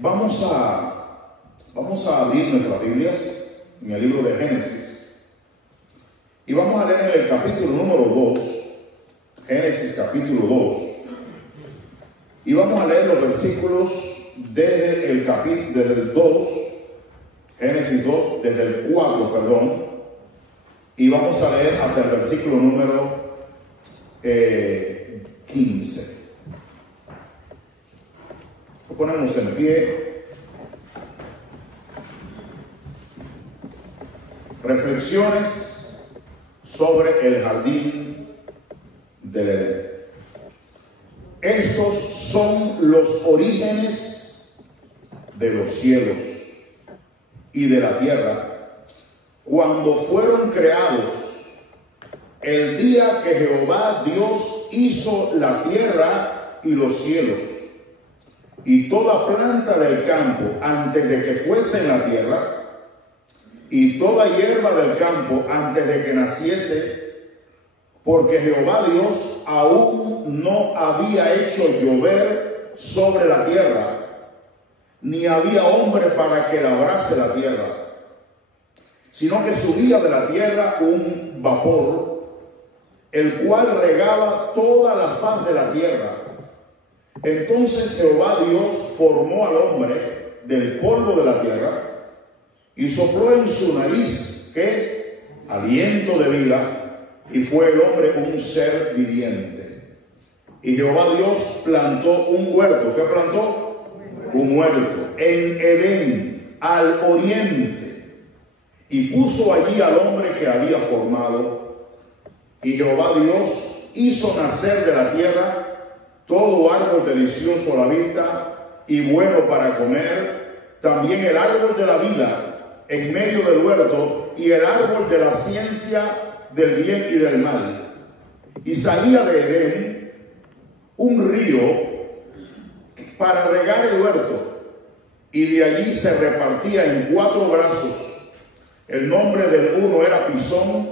Vamos a abrir nuestras Biblias en el libro de Génesis y vamos a leer en el capítulo número 2, Génesis capítulo 2, y vamos a leer los versículos desde el 2, Génesis 2, desde el 4, perdón, y vamos a leer hasta el versículo número 15. Nos ponemos en pie. Reflexiones sobre el jardín del Edén. Estos son los orígenes de los cielos y de la tierra cuando fueron creados, el día que Jehová Dios hizo la tierra y los cielos y toda planta del campo antes de que fuese en la tierra, y toda hierba del campo antes de que naciese, porque Jehová Dios aún no había hecho llover sobre la tierra, ni había hombre para que labrase la tierra, sino que subía de la tierra un vapor, el cual regaba toda la faz de la tierra. Entonces Jehová Dios formó al hombre del polvo de la tierra, y sopló en su nariz, ¿qué? Aliento de vida, y fue el hombre un ser viviente. Y Jehová Dios plantó un huerto. ¿Qué plantó? Un huerto en Edén, al oriente, y puso allí al hombre que había formado. Y Jehová Dios hizo nacer de la tierra todo árbol delicioso a la vista y bueno para comer, también el árbol de la vida en medio del huerto, y el árbol de la ciencia del bien y del mal. Y salía de Edén un río para regar el huerto, y de allí se repartía en 4 brazos. El nombre del uno era Pisón.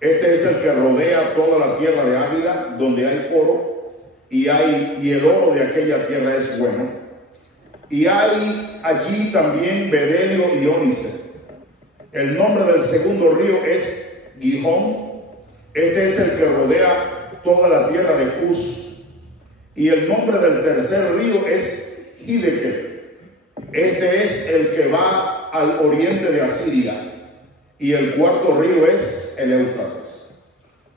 Este es el que rodea toda la tierra de Ávila, donde hay oro, y el oro de aquella tierra es bueno. Y hay allí también bedelio y ónice. El nombre del segundo río es Gihón. Este es el que rodea toda la tierra de Cus. Y el nombre del tercer río es Hiddekel. Este es el que va al oriente de Asiria. Y el cuarto río es el Éufrates.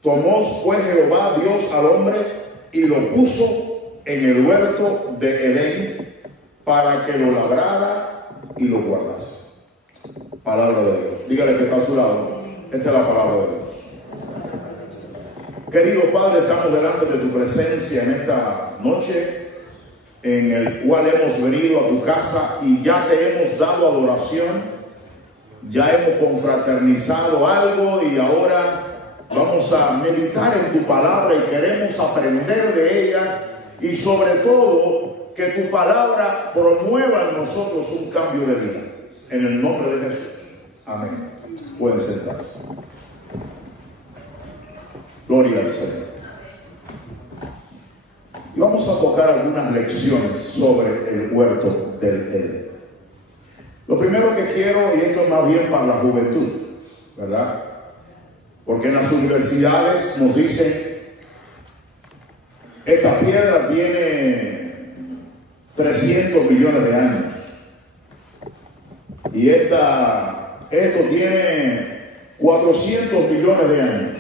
Tomó pues Jehová Dios al hombre y lo puso en el huerto de Edén, para que lo labrara y lo guardase. Palabra de Dios. Dígale que está a su lado. Esta es la palabra de Dios. Querido Padre, estamos delante de tu presencia en esta noche, en el cual hemos venido a tu casa y ya te hemos dado adoración, ya hemos confraternizado algo y ahora vamos a meditar en tu palabra y queremos aprender de ella, y sobre todo que tu palabra promueva en nosotros un cambio de vida. En el nombre de Jesús. Amén. Pueden sentarse. Gloria al Señor. Y vamos a tocar algunas lecciones sobre el huerto del Edén. Lo primero que quiero, y esto es más bien para la juventud, ¿verdad? Porque en las universidades nos dicen, esta piedra tiene 300 millones de años. Y esto tiene 400 millones de años.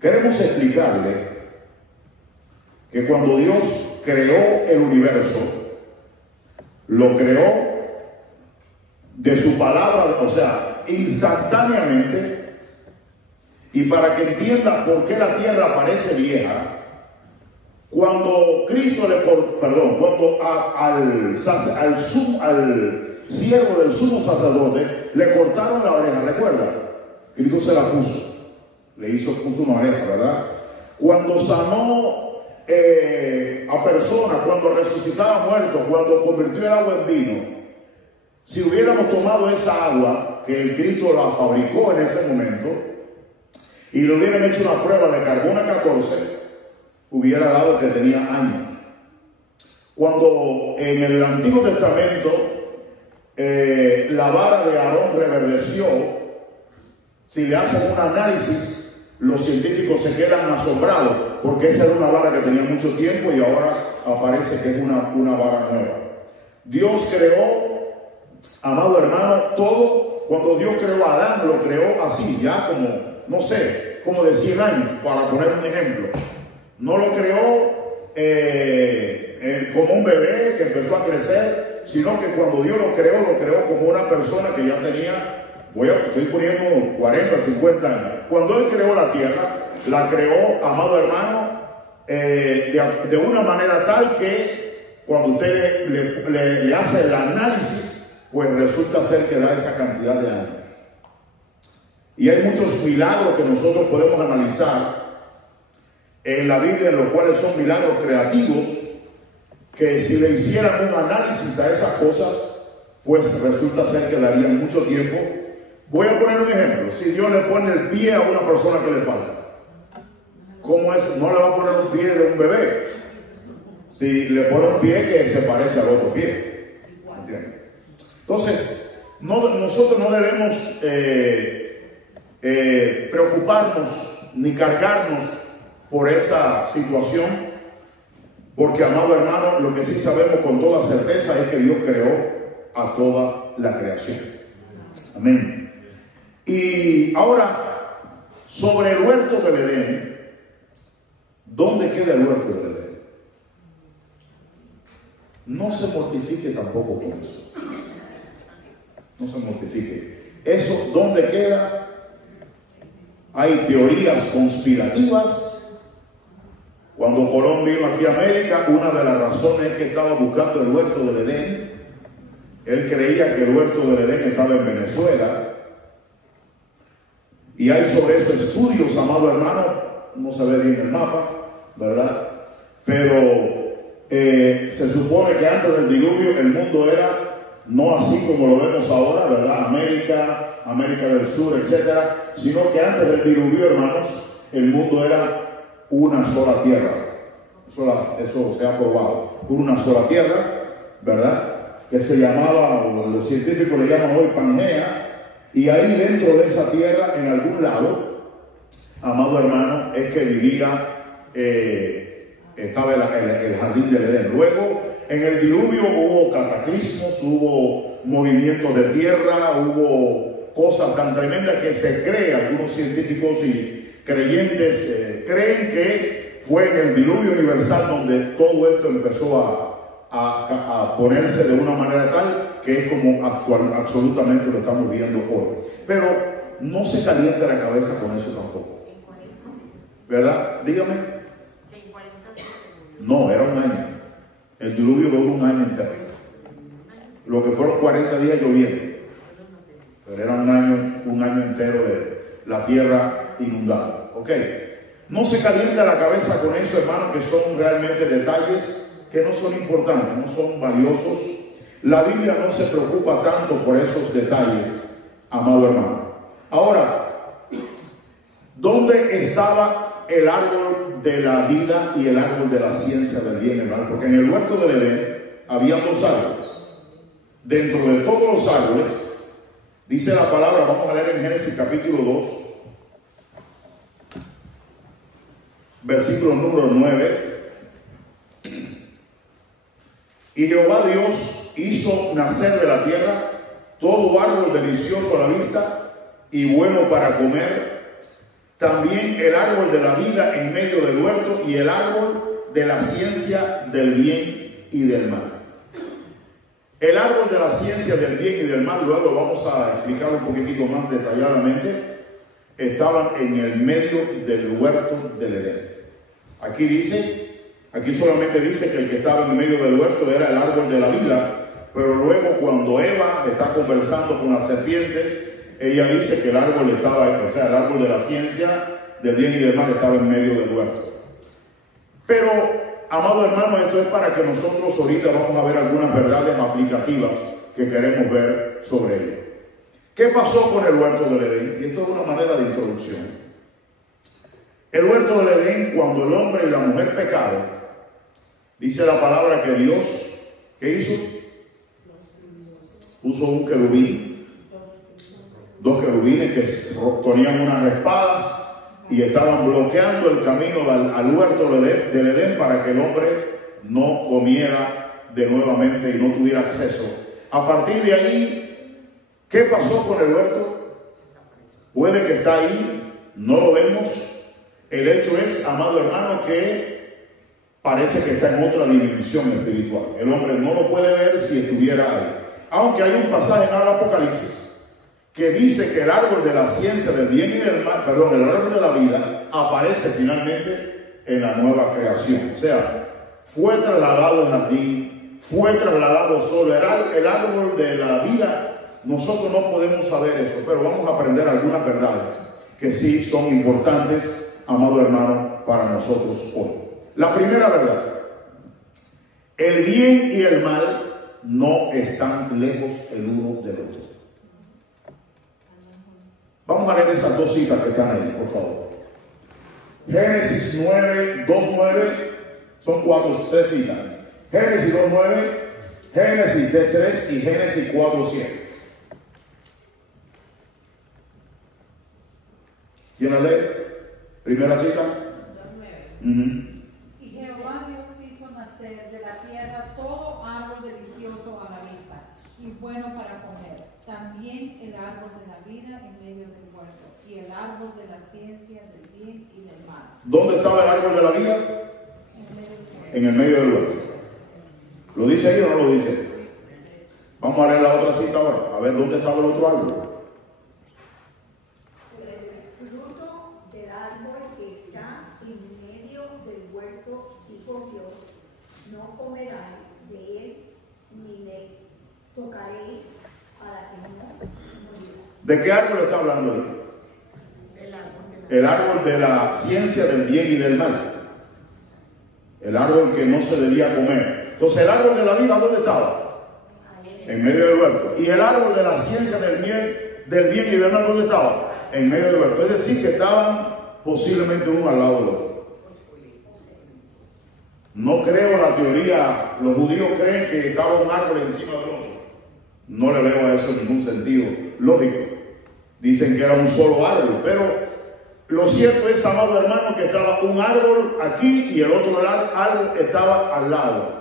Queremos explicarle que cuando Dios creó el universo, lo creó de su palabra, o sea, instantáneamente. Y para que entienda por qué la tierra parece vieja, cuando Cristo al siervo del sumo sacerdote le cortaron la oreja, ¿recuerda? Cristo se la puso, puso una oreja, ¿verdad? Cuando sanó a personas, cuando resucitaba muertos, cuando convirtió el agua en vino, si hubiéramos tomado esa agua que el Cristo la fabricó en ese momento y le hubieran hecho una prueba de carbono 14, hubiera dado que tenía años. Cuando en el Antiguo Testamento la vara de Aarón reverdeció, si le hacen un análisis, los científicos se quedan asombrados, porque esa era una vara que tenía mucho tiempo y ahora aparece que es una vara nueva. Dios creó, amado hermano, todo. Cuando Dios creó a Adán, lo creó así, ya como, no sé, como de 100 años, para poner un ejemplo. No lo creó como un bebé que empezó a crecer, sino que cuando Dios lo creó como una persona que ya tenía, estoy poniendo 40, 50 años. Cuando Él creó la tierra, la creó, amado hermano, de una manera tal que cuando usted le hace el análisis, pues resulta ser que da esa cantidad de años. Y hay muchos milagros que nosotros podemos analizar en la Biblia, en los cuales son milagros creativos, que si le hicieran un análisis a esas cosas, pues resulta ser que darían mucho tiempo. Voy a poner un ejemplo. Si Dios le pone el pie a una persona que le falta, ¿cómo es? No le va a poner un pie de un bebé. Si le pone un pie que se parece al otro pie. ¿Entiendes? Entonces, nosotros no debemos preocuparnos ni cargarnos por esa situación, porque, amado hermano, lo que sí sabemos con toda certeza es que Dios creó a toda la creación. Amén. Y ahora, sobre el huerto del Edén, ¿dónde queda el huerto del Edén? No se mortifique tampoco con eso. No se mortifique. Eso, ¿dónde queda? Hay teorías conspirativas. Cuando Colón vino aquí a América, una de las razones es que estaba buscando el huerto del Edén. Él creía que el huerto del Edén estaba en Venezuela. Y hay sobre eso estudios, amado hermano. No se ve bien el mapa, ¿verdad? Pero se supone que antes del diluvio el mundo era no así como lo vemos ahora, ¿verdad? América del Sur, etcétera, sino que antes del diluvio, hermanos, el mundo era una sola tierra. Eso se ha probado. Una sola tierra, ¿verdad? Que se llamaba, o los científicos le llaman hoy Pangea, y ahí dentro de esa tierra, en algún lado, amado hermano, es que vivía, estaba el jardín del Edén. Luego, en el diluvio hubo cataclismos, hubo movimientos de tierra, hubo cosas tan tremendas que se cree, algunos científicos y creyentes creen que fue en el diluvio universal donde todo esto empezó a ponerse de una manera tal que es como absolutamente lo estamos viendo hoy. Pero no se calienta la cabeza con eso tampoco, ¿verdad? Dígame. No, era un año. El diluvio duró un año entero. Lo que fueron 40 días lloviendo, pero era un año entero de la tierra inundada. ¿Ok? No se calienta la cabeza con eso, hermano, que son realmente detalles que no son importantes, no son valiosos. La Biblia no se preocupa tanto por esos detalles, amado hermano. Ahora, ¿dónde estaba el árbol de la vida y el árbol de la ciencia del bien, hermano? Porque en el huerto del Edén había dos árboles. Dentro de todos los árboles, dice la palabra, vamos a leer en Génesis capítulo 2, versículo número 9. Y Jehová Dios hizo nacer de la tierra todo árbol delicioso a la vista y bueno para comer, también el árbol de la vida en medio del huerto y el árbol de la ciencia del bien y del mal. El árbol de la ciencia del bien y del mal, luego vamos a explicar un poquitito más detalladamente, estaban en el medio del huerto del Edén. Aquí solamente dice que el que estaba en el medio del huerto era el árbol de la vida, pero luego cuando Eva está conversando con la serpiente, ella dice que el árbol estaba, o sea, el árbol de la ciencia del bien y del mal estaba en medio del huerto. Pero, amado hermano, esto es para que nosotros ahorita vamos a ver algunas verdades aplicativas que queremos ver sobre ello. ¿Qué pasó con el huerto del Edén? Y esto es una manera de introducción. El huerto del Edén, cuando el hombre y la mujer pecaron, Dice la palabra que Dios, ¿qué hizo? Puso un querubín, dos querubines que tenían unas espadas y estaban bloqueando el camino al huerto del Edén para que el hombre no comiera de nuevamente y no tuviera acceso. A partir de ahí, ¿qué pasó con el huerto? Puede que está ahí, no lo vemos. El hecho es, amado hermano, que parece que está en otra dimensión espiritual. El hombre no lo puede ver si estuviera ahí. Aunque hay un pasaje en el Apocalipsis que dice que el árbol de la ciencia del bien y del mal, perdón, el árbol de la vida, aparece finalmente en la nueva creación. O sea, fue trasladado el jardín, fue trasladado solo. El árbol de la vida, nosotros no podemos saber eso, pero vamos a aprender algunas verdades que sí son importantes, amado hermano, para nosotros hoy. La primera verdad: el bien y el mal no están lejos el uno del otro. Vamos a leer esas dos citas que están ahí, por favor. Génesis 9, 2:9, son tres citas. Génesis 2:9, Génesis 3 y Génesis 4:7. ¿Quién la lee? Primera cita. 2:9. Y Jehová Dios hizo nacer de la tierra todo árbol delicioso a la vista y bueno para comer, también el árbol de la vida en medio del huerto y el árbol de la ciencia del bien y del mal. ¿Dónde estaba el árbol de la vida? En el medio del huerto. ¿Lo dice ahí o no lo dice? Vamos a leer la otra cita ahora, a ver dónde estaba el otro árbol. El fruto del árbol que está en medio del huerto, dijo Dios, no comeráis de él, ni le tocaréis para que no muriera. ¿De qué árbol está hablando ahí? El árbol de la ciencia del bien y del mal. El árbol que no se debía comer. Entonces, el árbol de la vida, ¿dónde estaba? En medio del huerto. Y el árbol de la ciencia del bien y del mal, ¿dónde estaba? En medio del huerto. Es decir, que estaban posiblemente uno al lado del otro. No creo la teoría, los judíos creen que estaba un árbol encima del otro. No le veo a eso ningún sentido lógico. Dicen que era un solo árbol, pero lo cierto es, amado hermano, que estaba un árbol aquí y el otro árbol estaba al lado.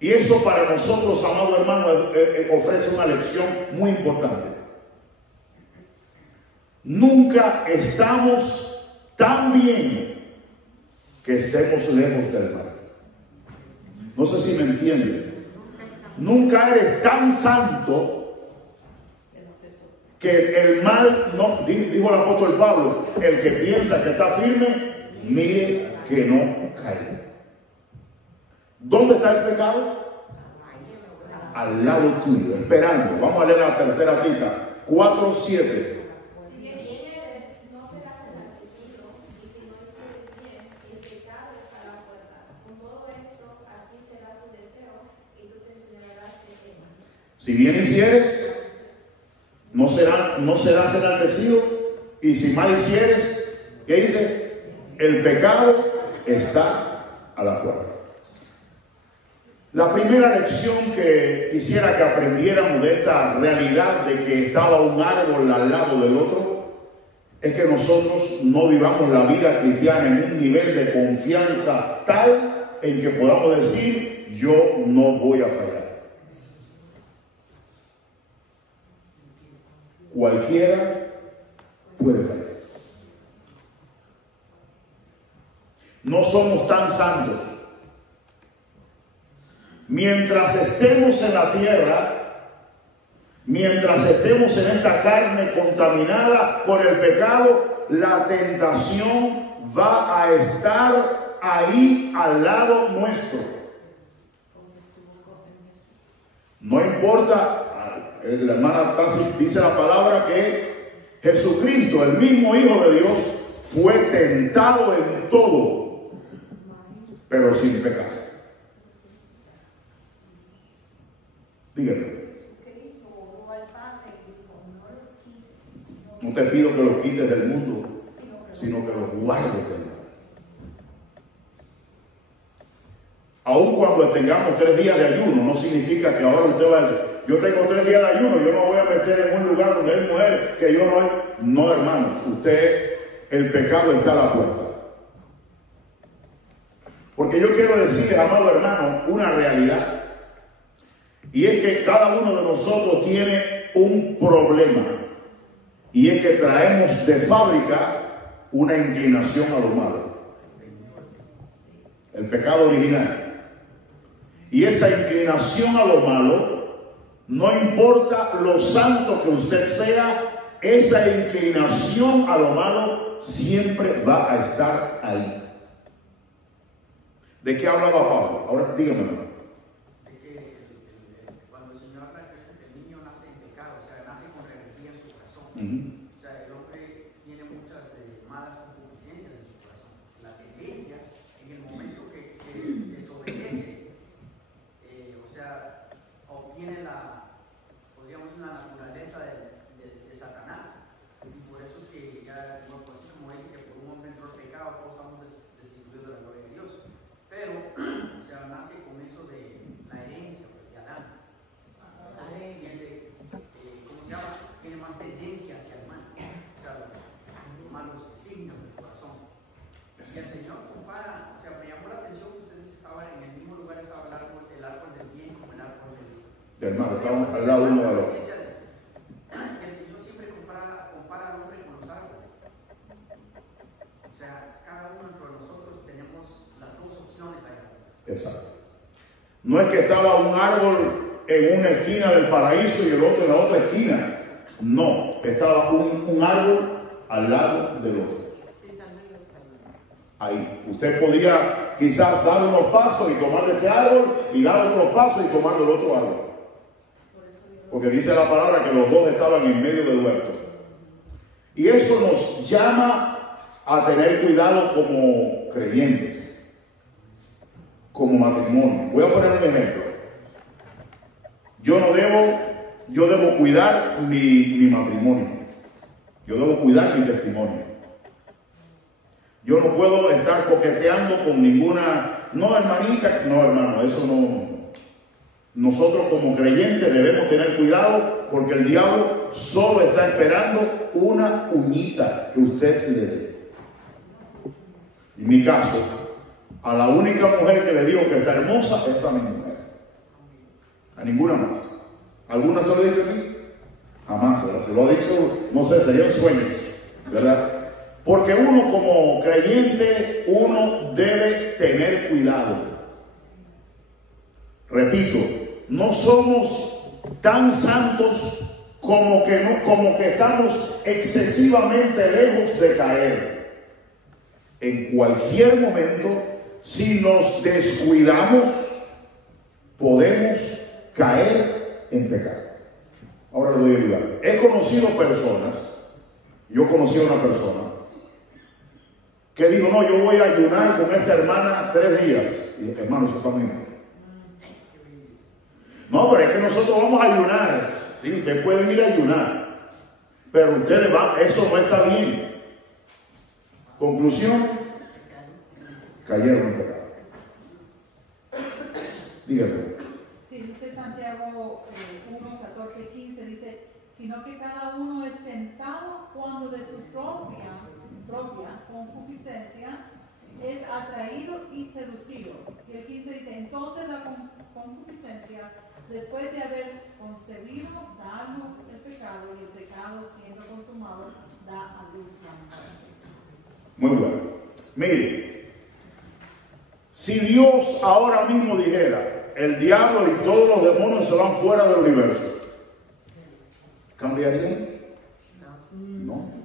Y eso para nosotros, amado hermano, ofrece una lección muy importante. Nunca estamos tan bien que estemos lejos del mal. No sé si me entienden. Nunca eres tan santo que el mal, no, dijo el apóstol Pablo, el que piensa que está firme, mire que no caiga. ¿Dónde está el pecado? Al lado tuyo, esperando. Vamos a leer la tercera cita, 4:7. Si bien hicieres, no serás enaltecido, y si mal hicieres, ¿qué dice? El pecado está a la puerta. La primera lección que quisiera que aprendiéramos de esta realidad de que estaba un árbol al lado del otro, es que nosotros no vivamos la vida cristiana en un nivel de confianza tal en que podamos decir, yo no voy a fallar. Cualquiera puede fallar. No somos tan santos. Mientras estemos en la tierra, mientras estemos en esta carne contaminada por el pecado, la tentación va a estar ahí al lado nuestro. No importa. La hermana Tassi dice la palabra que Jesucristo, el mismo Hijo de Dios, fue tentado en todo, pero sin pecado. Dígame. No te pido que los quites del mundo, sino que los guardes del mal. Aun cuando tengamos 3 días de ayuno, no significa que ahora usted va a decir, yo tengo 3 días de ayuno, yo no voy a meter en un lugar donde hay mujeres que yo no hay. No, hermanos, usted, el pecado está a la puerta. Porque yo quiero decirles, amado hermano, una realidad. Y es que cada uno de nosotros tiene un problema. Y es que traemos de fábrica una inclinación a lo malo. El pecado original. Y esa inclinación a lo malo, no importa lo santo que usted sea, esa inclinación a lo malo siempre va a estar ahí. ¿De qué hablaba Pablo? Ahora dígame. De que cuando el Señor habla que el niño nace en pecado, o sea, nace con rebeldía en su corazón. O sea, el hombre tiene muchas malas concupiscencias en su corazón. La tendencia, en el momento que desobedece, o sea, obtiene podríamos la naturaleza de Satanás. Y por eso es que ya, bueno, pues así como dice que por un hombre entró el pecado, todos estamos destituidos de la gloria de Dios. Pero, o sea, nace con eso de la herencia de Adán. Entonces, tiene, ¿cómo se llama? Tiene más tendencia hacia el mal. O sea, los malos designios del corazón. Y el Señor compara, o sea, me llamó la atención que ustedes estaban en el mismo lugar, estaba el árbol del bien como el árbol del hermano, estamos al lado uno de los otros. El Señor siempre compara al hombre con los árboles. O sea, cada uno entre nosotros tenemos las dos opciones allá. Exacto. No es que estaba un árbol en una esquina del paraíso y el otro en la otra esquina. No, estaba un árbol al lado del otro. Ahí. Usted podía quizás dar unos pasos y tomar de este árbol y dar otros pasos y tomar del otro árbol. Porque dice la palabra que los dos estaban en medio del huerto. Y eso nos llama a tener cuidado como creyentes, como matrimonio. Voy a poner un ejemplo. Yo debo cuidar mi matrimonio. Yo debo cuidar mi testimonio. Yo no puedo estar coqueteando con ninguna, no hermanita, no hermano, eso no. Nosotros como creyentes debemos tener cuidado porque el diablo solo está esperando una uñita que usted le dé. En mi caso, a la única mujer que le digo que está hermosa es a mi mujer. A ninguna más. ¿Alguna se lo ha dicho aquí? Jamás, se lo ha dicho, no sé, sería un sueño, ¿verdad? Porque uno como creyente, uno debe tener cuidado. Repito, no somos tan santos como que estamos excesivamente lejos de caer. En cualquier momento, si nos descuidamos, podemos caer en pecado. Ahora le doy a ayudar. He conocido personas, yo conocí a una persona que dijo, no, yo voy a ayunar con esta hermana 3 días. Y dije, hermano, eso está muy mal. No, pero es que nosotros vamos a ayunar. Sí, usted puede ir a ayunar. Pero ustedes van, eso no está bien. Conclusión, cayeron en pecado. Dígame. Sí, dice Santiago 1, 14, 15, dice, sino que cada uno es tentado cuando de su propia concupiscencia es atraído y seducido. Y el 15 dice, entonces la concupiscencia, después de haber concebido, da a luz el pecado, y el pecado, siendo consumado, da a luz la muerte. Muy bueno. Mire, si Dios ahora mismo dijera, el diablo y todos los demonios se van fuera del universo, ¿cambiarían? No.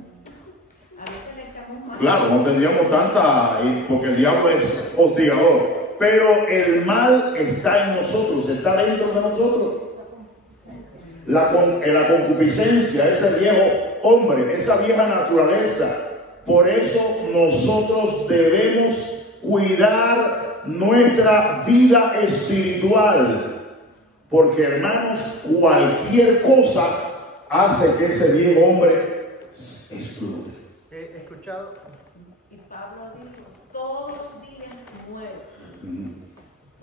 Claro, no tendríamos tanta, porque el diablo es hostigador, pero el mal está en nosotros, está dentro de nosotros. La concupiscencia, ese viejo hombre, esa vieja naturaleza. Por eso nosotros debemos cuidar nuestra vida espiritual, porque hermanos, cualquier cosa hace que ese viejo hombre explote. He escuchado. Y Pablo dijo, todos viven muertos.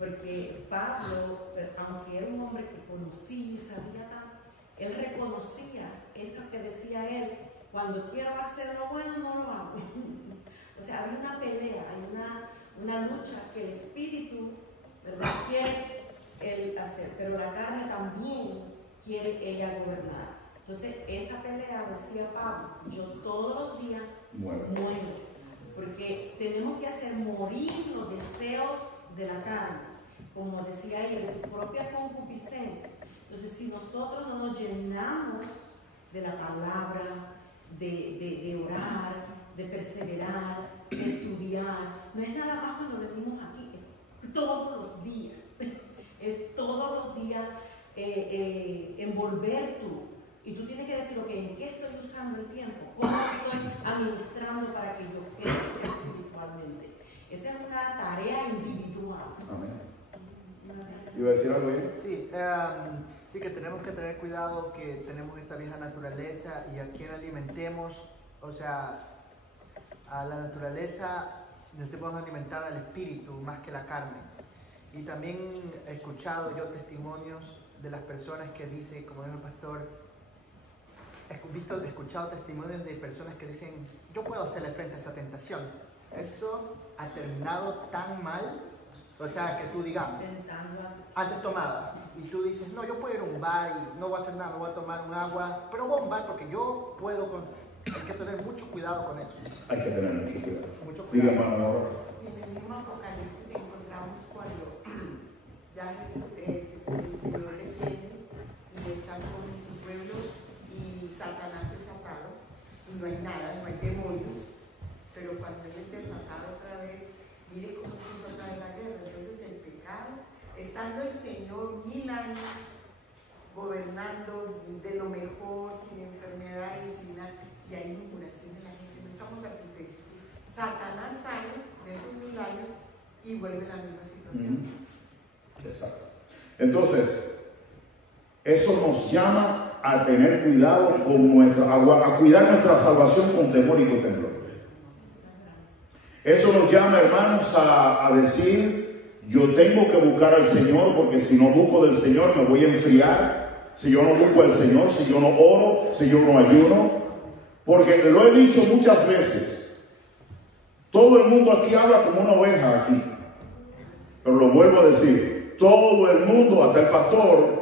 Porque Pablo, aunque era un hombre que conocía y sabía tanto, él reconocía eso que decía él: cuando quiero hacer lo bueno, no lo hago. O sea, hay una pelea, hay una lucha que el espíritu, ¿verdad?, quiere él hacer, pero la carne también quiere ella gobernar. Entonces, esa pelea, decía Pablo, yo todos los días muero, porque tenemos que hacer morir los deseos de la carne, como decía él, de tu propia concupiscencia. Entonces, si nosotros no nos llenamos de la palabra, de orar, de perseverar, de estudiar, no es nada más cuando venimos aquí, es todos los días, es todos los días envolver tú. Y tú tienes que decir, ok, ¿en qué estoy usando el tiempo? ¿Cómo estoy administrando para que yo crezca espiritualmente? Esa es una tarea individual. Amén. ¿Iba a decir algo bien? Sí, sí, que tenemos que tener cuidado, que tenemos esta vieja naturaleza y a quien alimentemos, o sea, a la naturaleza necesitamos alimentar al espíritu más que la carne. Y también he escuchado yo testimonios de las personas que dicen, como dijo el pastor, he escuchado testimonios de personas que dicen, yo puedo hacerle frente a esa tentación. Eso ha terminado tan mal, o sea, que tú digamos, antes tomabas, y tú dices, no, yo puedo ir a un bar y no voy a hacer nada, me voy a tomar un agua, pero voy a un bar porque yo puedo con... Hay que tener mucho cuidado con eso. Hay que tener mucho cuidado. Mucho cuidado. Diga, hermano Laura. En el mismo Apocalipsis encontramos cuando ya el Señor desciende y está con su pueblo y Satanás es atado y no hay nada, no hay demonios, pero cuando él es desatado otra vez, mire cómo quiso traer la guerra. Entonces el pecado, estando el Señor 1000 años gobernando de lo mejor, sin enfermedades, sin nada, y hay murmuración de la gente, no estamos satisfechos. Satanás sale de esos 1000 años y vuelve a la misma situación. Exacto. Entonces, eso nos llama a tener cuidado con a cuidar nuestra salvación con temor y con temblor. Eso nos llama, hermanos, a decir, yo tengo que buscar al Señor, porque si no busco del Señor me voy a enfriar. Si yo no busco al Señor, si yo no oro, si yo no ayuno. Porque lo he dicho muchas veces, todo el mundo aquí habla como una oveja aquí. Pero lo vuelvo a decir, todo el mundo, hasta el pastor,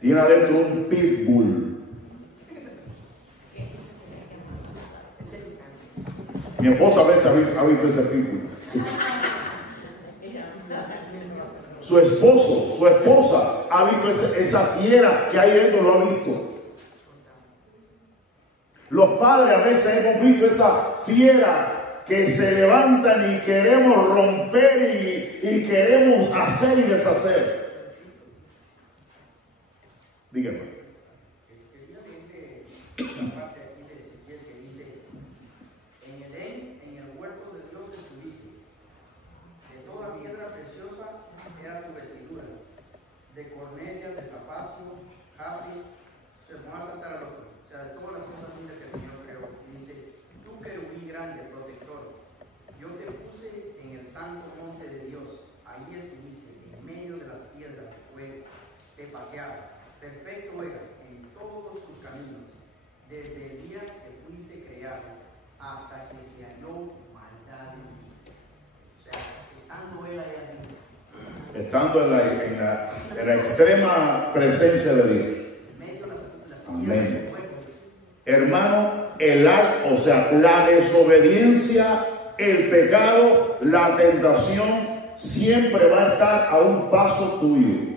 tiene adentro un pitbull. Mi esposa a veces ha visto ese pitbull. Su esposa ha visto esa fiera que hay dentro, lo ha visto. Los padres a veces hemos visto esa fiera que se levantan y queremos romper y queremos hacer y deshacer. Dígame. Quería leer una parte aquí de Ezequiel que dice: en Edén, en el huerto de Dios estuviste, de toda piedra preciosa era tu vestidura, de cornelia, de trapacio, japri, se me va a saltar al otro, o sea, de todas las cosas lindas que el Señor creó. Y dice: tú querubín grande, protector, yo te puse en el santo monte de Dios, ahí estuviste, en medio de las piedras de fuego, te paseabas, perfecto eras en todos tus caminos, desde el día que fuiste creado hasta que se halló maldad en ti. O sea, estando él ahí arriba, estando en la extrema presencia de Dios. Amén. Hermano, la desobediencia, el pecado, la tentación siempre va a estar a un paso tuyo.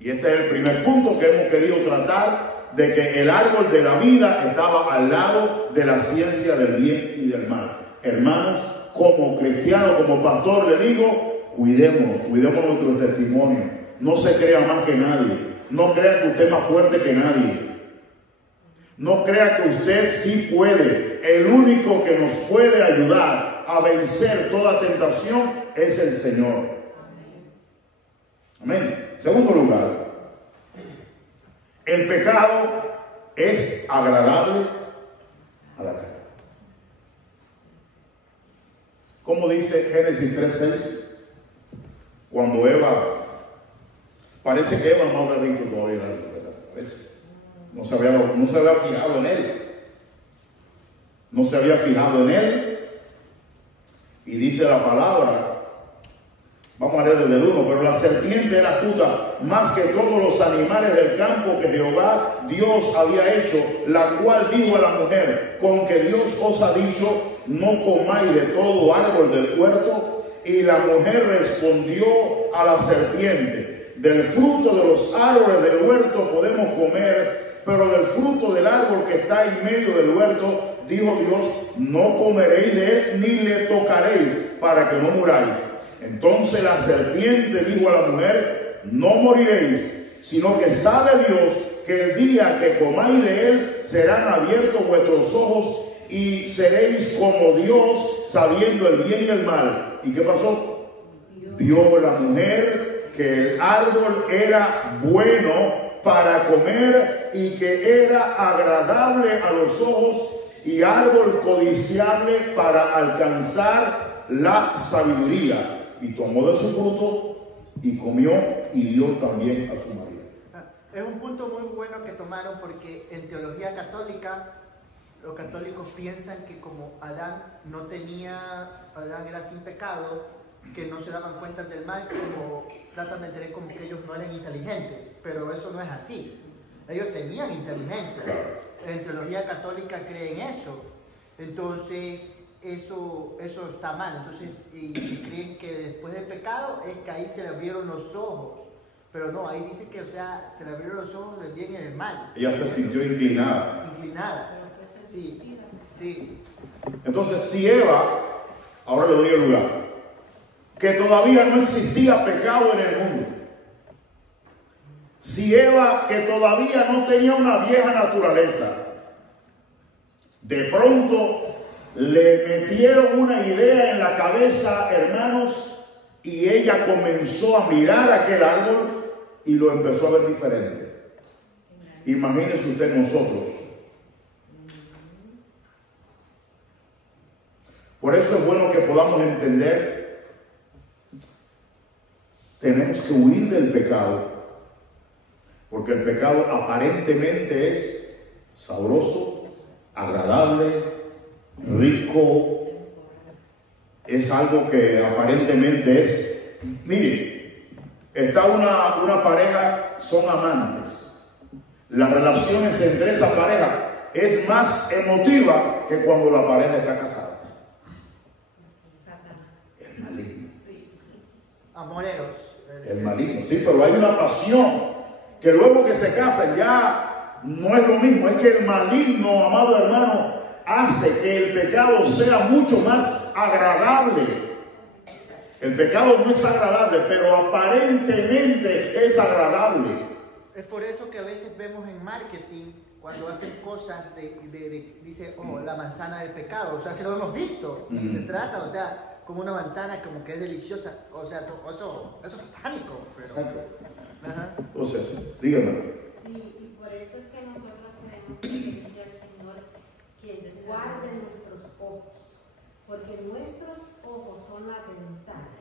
Y este es el primer punto que hemos querido tratar, de que el árbol de la vida estaba al lado de la ciencia del bien y del mal. Hermanos, como cristiano, como pastor, le digo, cuidemos nuestro testimonio. No se crea más que nadie. No crea que usted es más fuerte que nadie. No crea que usted sí puede. El único que nos puede ayudar a vencer toda tentación es el Señor. Amén. Segundo lugar, el pecado es agradable a la carne. Como dice Génesis 3:6, cuando Eva, parece que Eva no había visto todavía la verdad, ¿ves? No se había fijado en él. No se había fijado en él. Y dice la palabra, vamos a leer desde el 1, pero la serpiente era astuta más que todos los animales del campo que Jehová Dios había hecho, la cual dijo a la mujer, con que Dios os ha dicho, no comáis de todo árbol del huerto. Y la mujer respondió a la serpiente, del fruto de los árboles del huerto podemos comer, pero del fruto del árbol que está en medio del huerto, dijo Dios, no comeréis de él ni le tocaréis para que no muráis. Entonces la serpiente dijo a la mujer, no moriréis, sino que sabe Dios que el día que comáis de él serán abiertos vuestros ojos y seréis como Dios, sabiendo el bien y el mal. ¿Y qué pasó? Vio la mujer que el árbol era bueno para comer y que era agradable a los ojos y árbol codiciable para alcanzar la sabiduría. Y tomó de su fruto y comió y dio también a su marido. Es un punto muy bueno que tomaron porque en teología católica los católicos piensan que como Adán era sin pecado, que no se daban cuenta del mal, como tratan de tener como que ellos no eran inteligentes, pero eso no es así. Ellos tenían inteligencia. En teología católica creen eso. Entonces eso está mal. Entonces y creen que después del pecado es que ahí se le abrieron los ojos. Pero no, ahí dice que, o sea, se le abrieron los ojos del bien y del mal. Ella se sintió inclinada. Inclinada. Sí, sí. Entonces, si Eva, ahora le doy el lugar, que todavía no existía pecado en el mundo. Si Eva, que todavía no tenía una vieja naturaleza, de pronto le metieron una idea en la cabeza, hermanos, y ella comenzó a mirar aquel árbol y lo empezó a ver diferente. Imagínese usted nosotros. Por eso es bueno que podamos entender, tenemos que huir del pecado, porque el pecado aparentemente es sabroso, agradable, rico, es algo que aparentemente es, mire, está una pareja, son amantes, las relaciones entre esa pareja es más emotiva que cuando la pareja está casada. Es maligno. Amoreros. Es maligno, sí, pero hay una pasión que luego que se casan ya no es lo mismo. Es que el maligno, amado hermano, hace que el pecado sea mucho más agradable. El pecado no es agradable, pero aparentemente es agradable. Es por eso que a veces vemos en marketing, cuando hacen cosas dice, oh, la manzana del pecado, o sea, se lo hemos visto, se trata, o sea, como una manzana como que es deliciosa, o sea, eso es satánico. Pero... Exacto. Ajá. Entonces, dígame. Sí, y por eso es que nosotros tenemos que pedirle al Señor que guarde nuestros ojos, porque nuestros ojos son la ventana,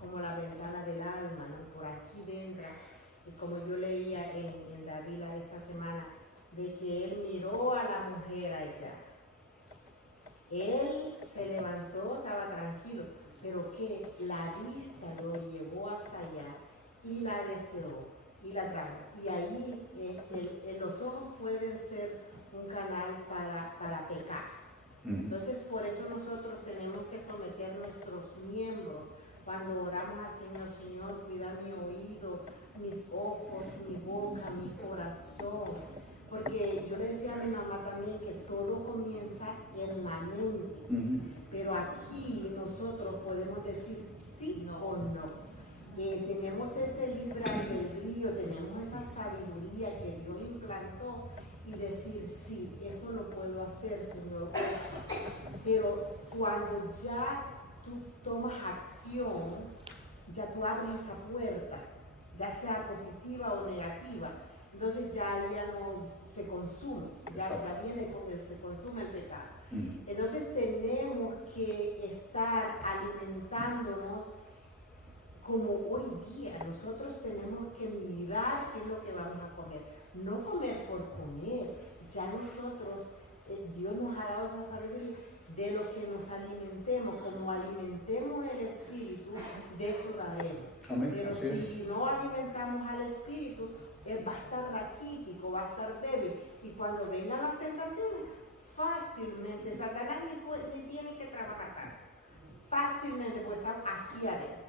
como la ventana del alma, ¿no? Por aquí dentro, y como yo leía en la Biblia de esta semana, de que él miró a la mujer allá. Él se levantó, estaba tranquilo, pero que la vista lo llevó hasta allá y la deseó y la trajo. Y ahí en los ojos pueden ser un canal para pecar. Entonces, por eso nosotros tenemos que someter nuestros miembros cuando oramos al Señor. Señor, cuida mi oído, mis ojos, mi boca, mi corazón. Porque yo le decía a mi mamá también que todo comienza en la mente. Pero aquí nosotros podemos decir sí o no. Tenemos ese libre albedrío, tenemos esa sabiduría que Dios implantó y decir sí, eso lo puedo hacer, Señor. Pero cuando ya tú tomas acción, ya tú abres esa puerta, ya sea positiva o negativa, entonces ya no se consume, ya viene con se consume el pecado. Entonces tenemos que estar alimentándonos como hoy día nosotros tenemos que mirar qué es lo que vamos a comer, no comer por comer. Ya nosotros, Dios nos ha dado esa sabiduría de lo que nos alimentemos, como alimentemos el espíritu de su daremos. Pero si no alimentamos al espíritu, va a estar raquítico, va a estar débil, y cuando vengan las tentaciones, fácilmente Satanás ni tiene que trabajar, fácilmente puede estar aquí adentro.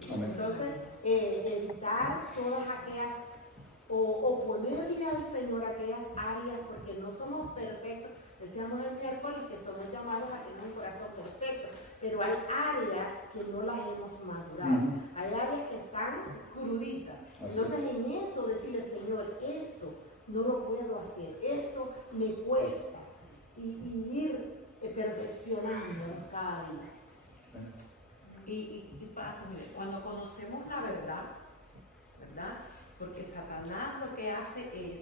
Entonces, evitar todas aquellas, o ponerle al Señor aquellas áreas, porque no somos perfectos. Decíamos el miércoles que somos llamados a tener un corazón perfecto, pero hay áreas que no las hemos madurado, hay áreas que están cruditas. Entonces, en eso decirle, Señor, esto no lo puedo hacer, esto me cuesta, y ir perfeccionando cada día. Y cuando conocemos la verdad, ¿verdad? Porque Satanás lo que hace es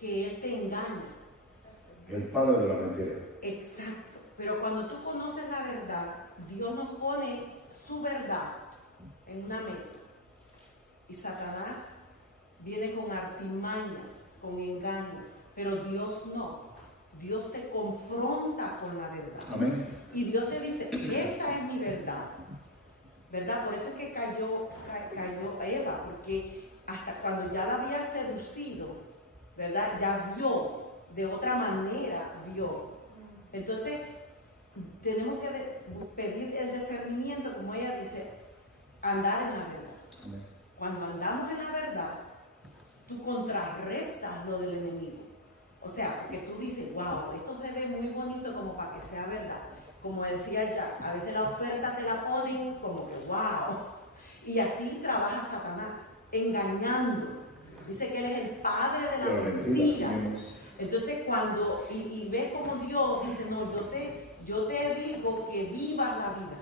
que él te engaña. El padre de la mentira. Exacto. Pero cuando tú conoces la verdad, Dios nos pone su verdad en una mesa. Y Satanás viene con artimañas, con engaño. Pero Dios no. Dios te confronta con la verdad. Amén. Y Dios te dice, esta es mi verdad. ¿Verdad? Por eso es que cayó Eva, porque hasta cuando ya la había seducido, ¿verdad? Ya vio, de otra manera vio. Entonces, tenemos que pedir el discernimiento, como ella dice, andar en la verdad. Amén. Cuando andamos en la verdad, tú contrarrestas lo del enemigo. O sea, que tú dices, wow, esto se ve muy bonito como para que sea verdad. Como decía ya, a veces la oferta te la ponen como que wow. Y así trabaja Satanás, engañando. Dice que él es el padre de la mentira. Entonces cuando, y ves como Dios dice, no, yo te digo que vivas la vida.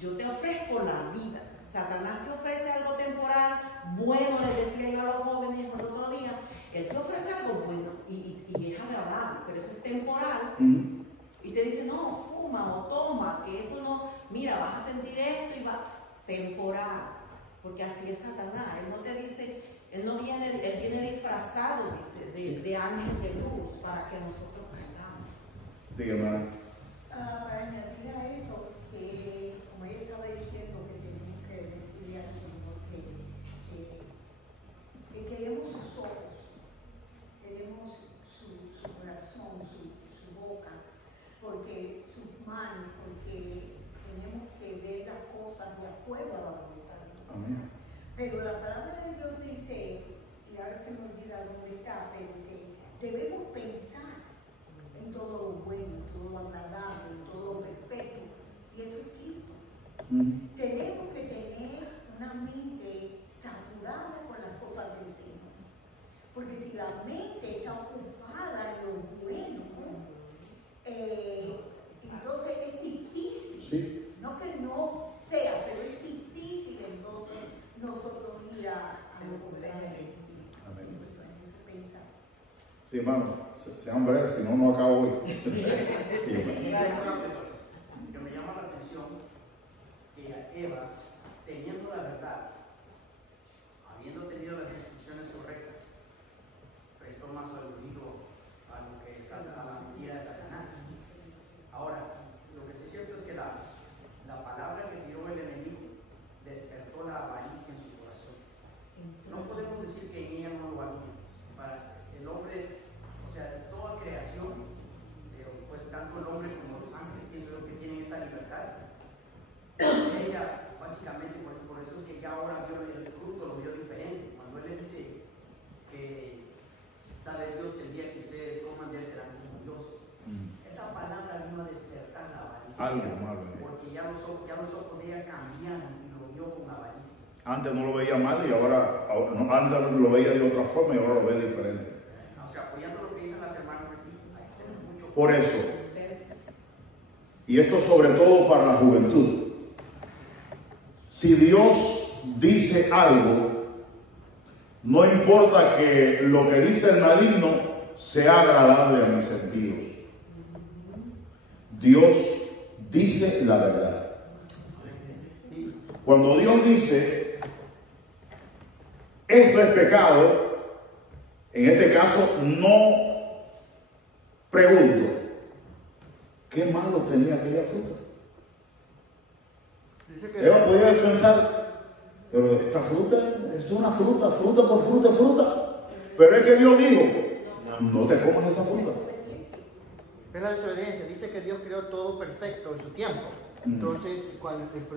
Yo te ofrezco la vida. Satanás te ofrece algo temporal, bueno, le decía yo a los jóvenes el otro día, él te ofrece algo bueno y es agradable, pero eso es temporal. Y te dice, no, fuma o toma, que esto no, mira, vas a sentir esto y va temporal, porque así es Satanás. Él no te dice, él viene disfrazado, dice, de ángel de luz para que nosotros caigamos. Dígame. Para añadir a eso, como ella estaba diciendo, que tenemos que decirle al Señor que queremos sus ojos, queremos su corazón, su boca, porque sus manos, porque tenemos que ver las cosas de acuerdo a la voluntad de Dios. Amén. Pero la palabra de Dios dice, y ahora se me olvida dónde está, pero que debemos pensar en todo lo bueno, en todo lo agradable, en todo lo perfecto, y eso es Cristo. Tenemos que tener una mente saturada con las cosas del Señor, porque si la mente está ocupada en lo bueno, entonces es difícil, Sí. no que no sea, pero es difícil entonces nosotros ir a lo contrario. Amén. Eso es pensar. Sí, hermano, sean breves, si no, no acabo hoy. Que me llama la atención que Eva, teniendo la verdad, habiendo tenido las instrucciones correctas, prestó más al oído a lo que a la mentira de Satanás. Ahora, lo que sí es cierto es que la palabra que tiró el enemigo despertó la avaricia en su corazón. No podemos decir que en ella no lo había. Para el hombre, o sea, toda creación, pues tanto el hombre como los ángeles, pienso yo que tienen esa libertad. Ella, básicamente, por eso es que ya ahora vio el fruto, lo vio diferente. Cuando él le dice que sabe Dios que el día que ustedes coman de él serán como dioses. Esa palabra vino a despertar la avaricia. Algo malo. Porque ya los ojos de ella cambiaron y lo vio con avaricia. Antes no lo veía mal y ahora no, antes lo veía de otra forma y ahora lo ve diferente. O sea, apoyando lo que dicen las hermanas aquí, hay que tener mucho Por eso, y esto sobre todo para la juventud, si Dios dice algo, no importa que lo que dice el maligno sea agradable a mis sentidos. Dios dice la verdad. Cuando Dios dice, esto es pecado, en este caso no pregunto, ¿qué malo tenía aquella fruta? Dice que Eva podía pensar, pero esta fruta es una fruta, fruta por fruta, fruta. Pero es que Dios dijo, no te comas esa fruta. es la desobediencia. Dice que Dios creó todo perfecto en su tiempo. Entonces,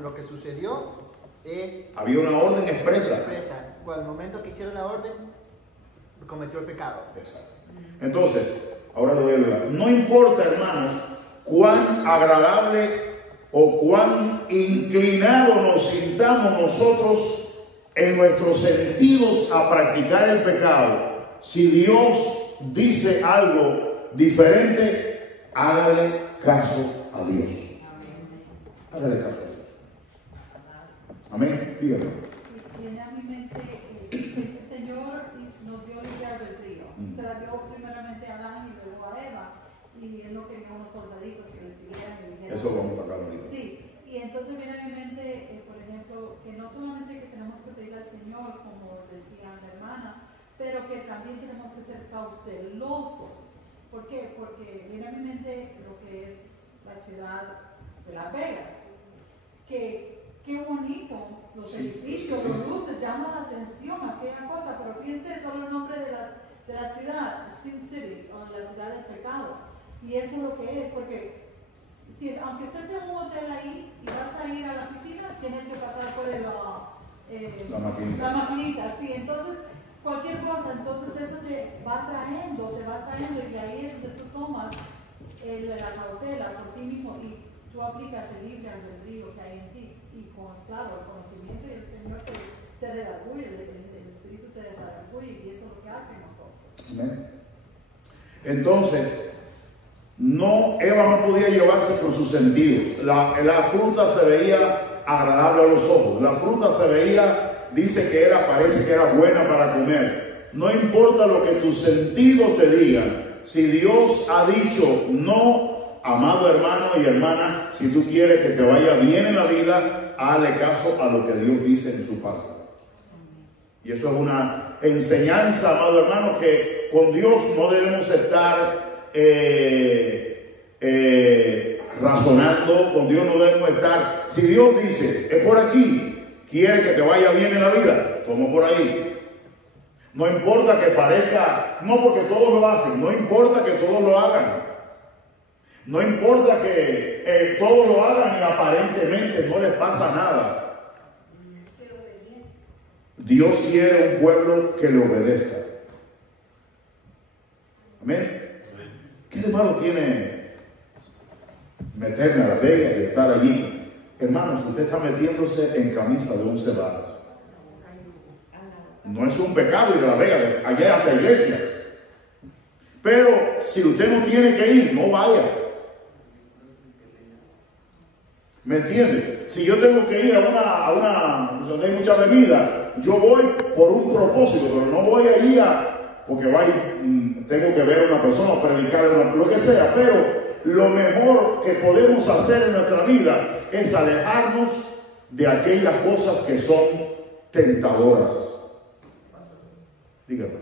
lo que sucedió es... Había una orden expresa. Cuando el momento que hicieron la orden, cometió el pecado. Exacto. Entonces, ahora lo voy a hablar. No importa, hermanos, cuán agradable o cuán inclinados nos sintamos nosotros en nuestros sentidos a practicar el pecado. Si Dios dice algo diferente, hágale caso a Dios. Hágale caso a Dios. Amén. Dígame. Viene a mi mente, el Señor nos dio libre albedrío. Se la dio primeramente a Adán y luego a Eva. Y él no quería unos soldaditos que le siguieran y dijeran. Eso vamos a hablar ahorita. Sí, y entonces viene a mi mente, por ejemplo, que no solamente que tenemos que pedir al Señor, como decía la hermana, pero que también tenemos que ser cautelosos. ¿Por qué? Porque viene a mi mente lo que es la ciudad de Las Vegas. Que qué bonito, los edificios, los luces, llaman la atención, aquella cosa, pero fíjense solo el nombre de la ciudad, Sin City, o la ciudad del pecado. Y eso es lo que es, porque aunque estés en un hotel ahí y vas a ir a la piscina, tienes que pasar por la maquinita, sí, entonces cualquier cosa, entonces eso te va trayendo, y ahí es donde tú tomas la cautela por ti mismo y tú aplicas el libre albedrío que hay en ti, y claro, el conocimiento y el Señor te redarguye, el Espíritu te redarguye, y eso es lo que hace nosotros. Amén. Entonces, Eva no podía llevarse por sus sentidos. La fruta se veía agradable a los ojos. La fruta se veía, parece que era buena para comer. No importa lo que tus sentidos te digan. Si Dios ha dicho no, amado hermano y hermana, si tú quieres que te vaya bien en la vida, hazle caso a lo que Dios dice en su palabra. Y eso es una enseñanza, amado hermano, que con Dios no debemos estar razonando. Con Dios no debemos estar. Si Dios dice, es por aquí, quiere que te vaya bien en la vida, toma por ahí. No importa que parezca, no, porque todos lo hacen, no importa que todos lo hagan. No importa que todos lo hagan y aparentemente no les pasa nada. Dios quiere un pueblo que le obedezca. Amén. ¿Qué de malo tiene meterme a Las Vegas y estar allí? Hermanos, usted está metiéndose en camisa de 11 varas. No es un pecado ir a Las Vegas, allá hasta iglesias. Pero si usted no tiene que ir, no vaya. ¿Me entiende? Si yo tengo que ir a una donde hay mucha bebida, yo voy por un propósito, pero no voy allí porque tengo que ver a una persona o predicar lo que sea. Pero lo mejor que podemos hacer en nuestra vida es alejarnos de aquellas cosas que son tentadoras. Dígame. El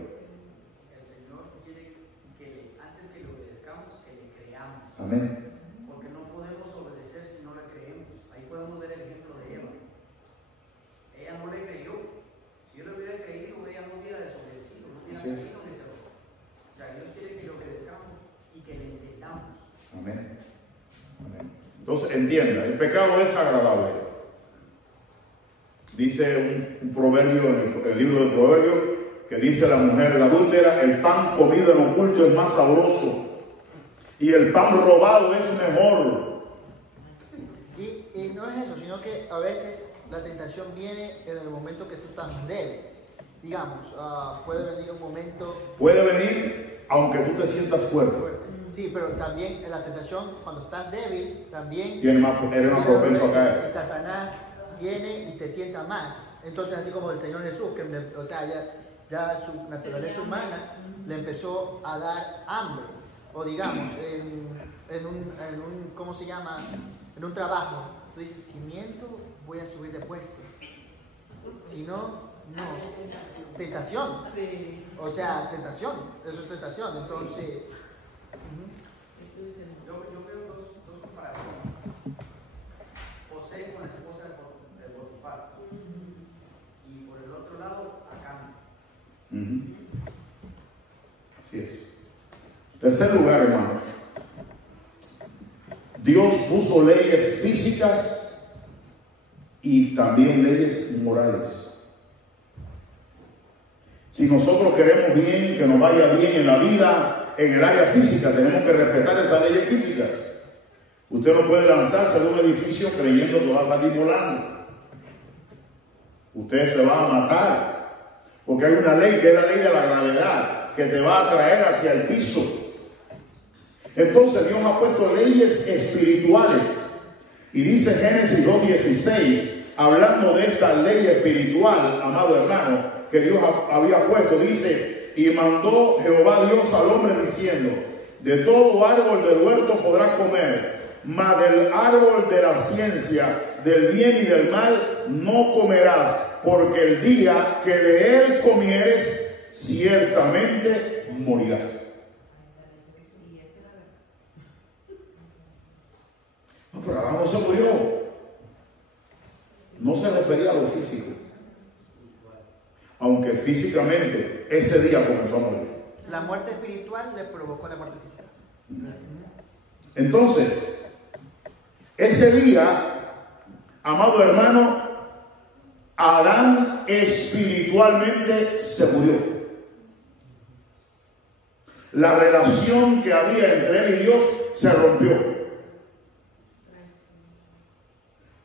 Señor quiere que antes que le obedezcamos, que le creamos. Amén. Porque no podemos obedecer si no le creemos. Ahí podemos ver el ejemplo de Eva. Ella no le creyó. Si yo le hubiera creído, ella no hubiera desobedecido, no hubiera creído en ese error. O sea, Dios quiere que le obedezcamos y que le entendamos. Amén. Amén. Entonces, entienda, el pecado es agradable. Dice un proverbio en el libro de Proverbios, que dice la mujer, la adúltera, el pan comido en oculto es más sabroso y el pan robado es mejor. Y no es eso, sino que a veces la tentación viene en el momento que tú estás débil. Digamos, puede venir un momento... Puede venir aunque tú te sientas fuerte. Sí, pero también en la tentación, cuando estás débil, también... Eres más propenso a caer. Satanás viene y te tienta más. Entonces, así como el Señor Jesús, que ya su naturaleza humana le empezó a dar hambre. O digamos, ¿cómo se llama? en un trabajo, tú dices, si miento, voy a subir de puesto. Si no, no. Tentación. Sí. O sea, tentación. Eso es tentación. Entonces, Yo veo dos comparaciones. José con la esposa de Potifar. Y por el otro lado, Acán. Así es. Tercer lugar, hermanos. Dios puso leyes físicas y también leyes morales. Si nosotros queremos bien, que nos vaya bien en la vida, en el área física, tenemos que respetar esas leyes físicas. Usted no puede lanzarse de un edificio creyendo que va a salir volando. Usted se va a matar, porque hay una ley que es la ley de la gravedad, que te va a traer hacia el piso. Entonces Dios ha puesto leyes espirituales. Y dice Génesis 2:16, hablando de esta ley espiritual, amado hermano, que Dios había puesto, dice, y mandó Jehová Dios al hombre diciendo, de todo árbol del huerto podrás comer, mas del árbol de la ciencia, del bien y del mal, no comerás, porque el día que de él comieres, ciertamente morirás. No, pero Adán no se murió. No se refería a lo físico. Aunque físicamente ese día comenzó a morir. la muerte espiritual le provocó la muerte física. Entonces, ese día, amado hermano, Adán espiritualmente se murió. La relación que había entre él y Dios se rompió.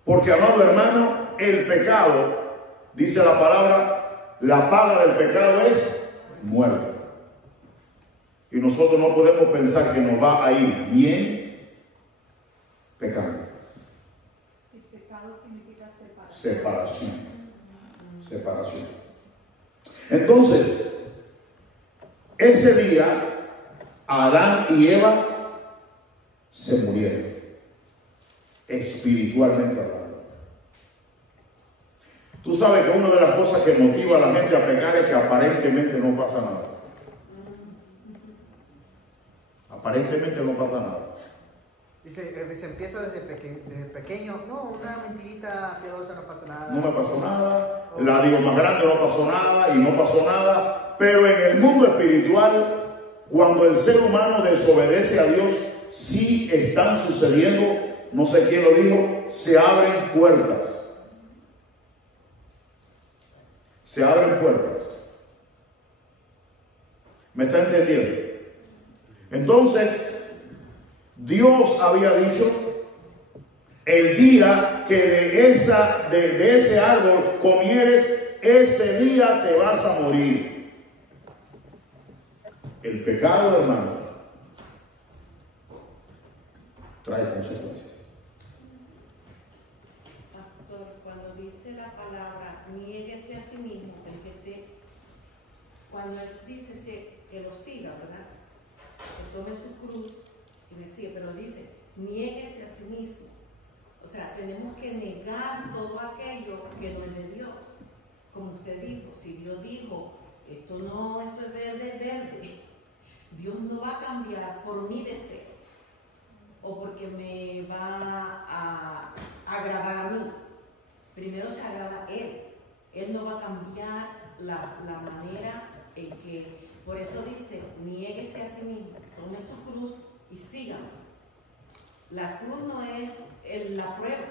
Porque, amado hermano, el pecado, dice la palabra, la paga del pecado es muerte. Y nosotros no podemos pensar que nos va a ir bien pecando. Si pecado significa Separación. Separación. Entonces, ese día, Adán y Eva se murieron, espiritualmente hablando. Tú sabes que una de las cosas que motiva a la gente a pecar es que aparentemente no pasa nada. Aparentemente no pasa nada. Dice, se empieza desde pequeño, no, una mentirita piadosa, no pasa nada. No me pasó nada, la digo más grande, no pasó nada y no pasó nada. Pero en el mundo espiritual, cuando el ser humano desobedece a Dios, sí están sucediendo, no sé quién lo dijo, se abren puertas. Se abren puertas. ¿Me está entendiendo? Entonces, Dios había dicho, el día que de ese árbol comieres, ese día te vas a morir. El pecado, hermano, trae consecuencias. Pastor, cuando dice la palabra, niéguese a sí mismo, cuando él dice que lo siga, ¿verdad? Que tome su cruz y me sigue, pero dice, niéguese a sí mismo. O sea, tenemos que negar todo aquello que no es de Dios. Como usted dijo, si Dios dijo, esto es verde, Dios no va a cambiar por mi deseo o porque me va a agradar a mí. Primero se agrada a Él. Él no va a cambiar la manera en que, por eso dice, niéguese a sí mismo, tome su cruz y sígame. La cruz no es la prueba.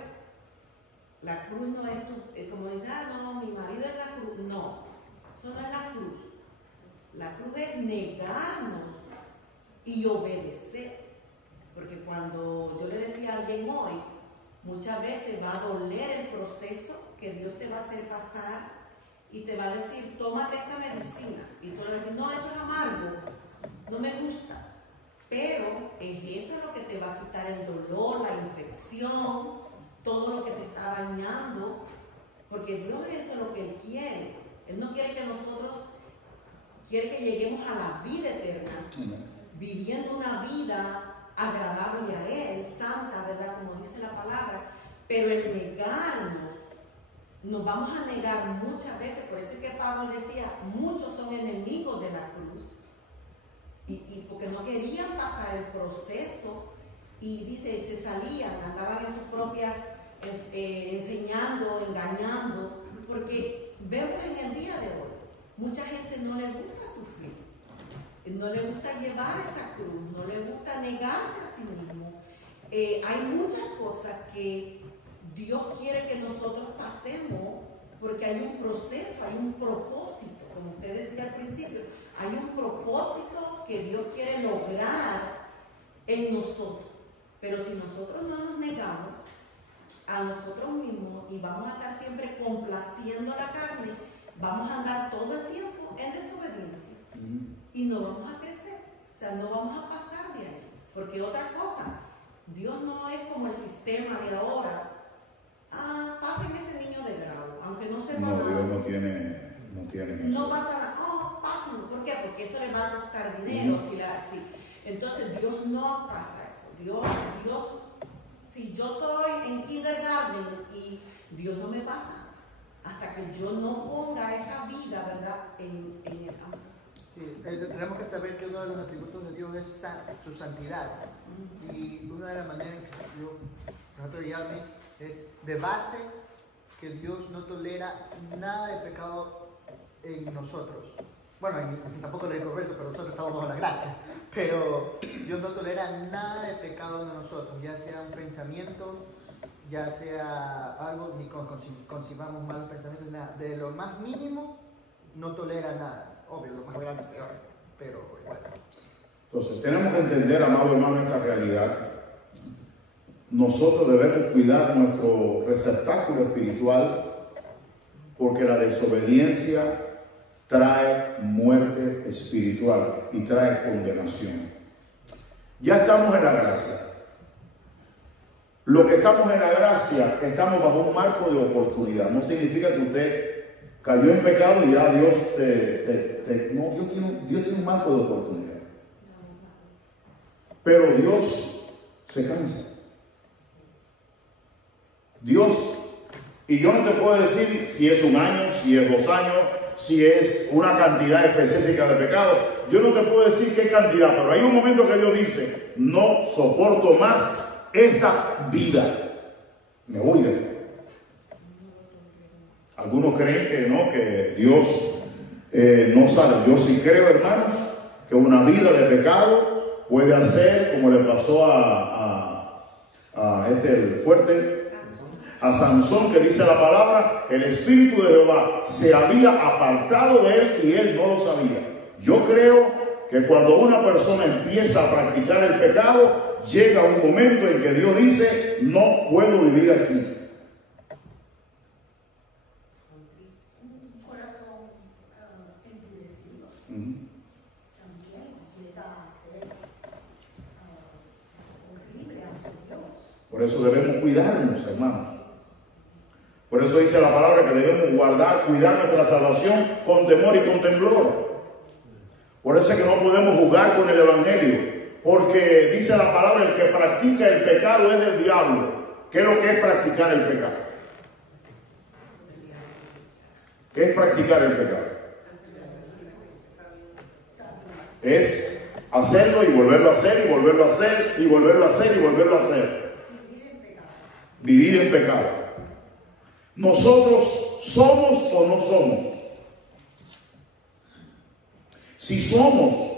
La cruz no es como dice, no, mi marido es la cruz. No, eso no es la cruz. La cruz es negarnos y obedecer. Porque cuando yo le decía a alguien hoy, muchas veces va a doler el proceso que Dios te va a hacer pasar y te va a decir, tómate esta medicina. Y tú le dices, no, eso es amargo, no me gusta. Pero eso es lo que te va a quitar el dolor, la infección, todo lo que te está dañando. Porque Dios eso es lo que Él quiere. Él no quiere que nosotros, quiere que lleguemos a la vida eterna, viviendo una vida agradable a Él, santa, ¿verdad? Como dice la palabra. palabra, pero el negarnos, nos vamos a negar muchas veces. Por eso es que Pablo decía, muchos son enemigos de la cruz, y porque no querían pasar el proceso, y dice, se salían, andaban en sus propias, enseñando, engañando, porque vemos en el día de hoy, mucha gente no le gusta sufrir, no le gusta llevar esa cruz, no le gusta negarse a sí mismo. Hay muchas cosas que Dios quiere que nosotros pasemos, porque hay un proceso, hay un propósito, como usted decía al principio, hay un propósito que Dios quiere lograr en nosotros. Pero si nosotros no nos negamos a nosotros mismos y vamos a estar siempre complaciendo la carne, vamos a andar todo el tiempo en desobediencia y no vamos a crecer, o sea, no vamos a pasar de allí. Porque otra cosa, Dios no es como el sistema de ahora. Pasen ese niño de grado, aunque no sepa nada. No, Dios no tiene eso. No pasa nada. Pásenlo. ¿Por qué? Porque eso le va a costar dinero. Entonces Dios no pasa eso. Dios, si yo estoy en kindergarten y Dios no me pasa hasta que yo no ponga esa vida, ¿verdad?, en el campo. Sí, tenemos que saber que uno de los atributos de Dios es su santidad. Y una de las maneras en que nosotros guiarme es de base que Dios no tolera nada de pecado en nosotros. Bueno, tampoco le digo eso, pero nosotros estamos bajo la gracia. Pero Dios no tolera nada de pecado en nosotros, ya sea un pensamiento, ya sea algo, ni concibamos malos pensamientos, nada. De lo más mínimo no tolera nada. Obvio, lo más grande peor, pero igual. Entonces, tenemos que entender, amado hermano, esta realidad. Nosotros debemos cuidar nuestro receptáculo espiritual, porque la desobediencia trae muerte espiritual y trae condenación. Ya estamos en la gracia. Lo que estamos en la gracia, estamos bajo un marco de oportunidad. No significa que usted cayó en pecado y ya Dios no, Dios tiene un marco de oportunidad. Pero Dios se cansa. Dios, y yo no te puedo decir si es un año, si es 2 años, si es una cantidad específica de pecado. Yo no te puedo decir qué cantidad, pero hay un momento que Dios dice, no soporto más esta vida. Me voy de aquí. Algunos creen que no, que Dios no sabe. Yo sí creo, hermanos, que una vida de pecado puede hacer como le pasó a el fuerte, a Sansón, que dice la palabra, el Espíritu de Jehová se había apartado de él y él no lo sabía. Yo creo que cuando una persona empieza a practicar el pecado, llega un momento en que Dios dice, no puedo vivir aquí. Un corazón endurecido también llega a ser horrible ante Dios. Por eso debemos cuidarnos, hermanos. Por eso dice la palabra que debemos cuidar nuestra salvación con temor y con temblor. Por eso es que no podemos jugar con el Evangelio, porque dice la palabra, el que practica el pecado es del diablo. ¿Qué es lo que es practicar el pecado? ¿Qué es practicar el pecado? Es hacerlo y volverlo a hacer y volverlo a hacer y volverlo a hacer y volverlo a hacer. Vivir en pecado. ¿Nosotros somos o no somos? Si somos,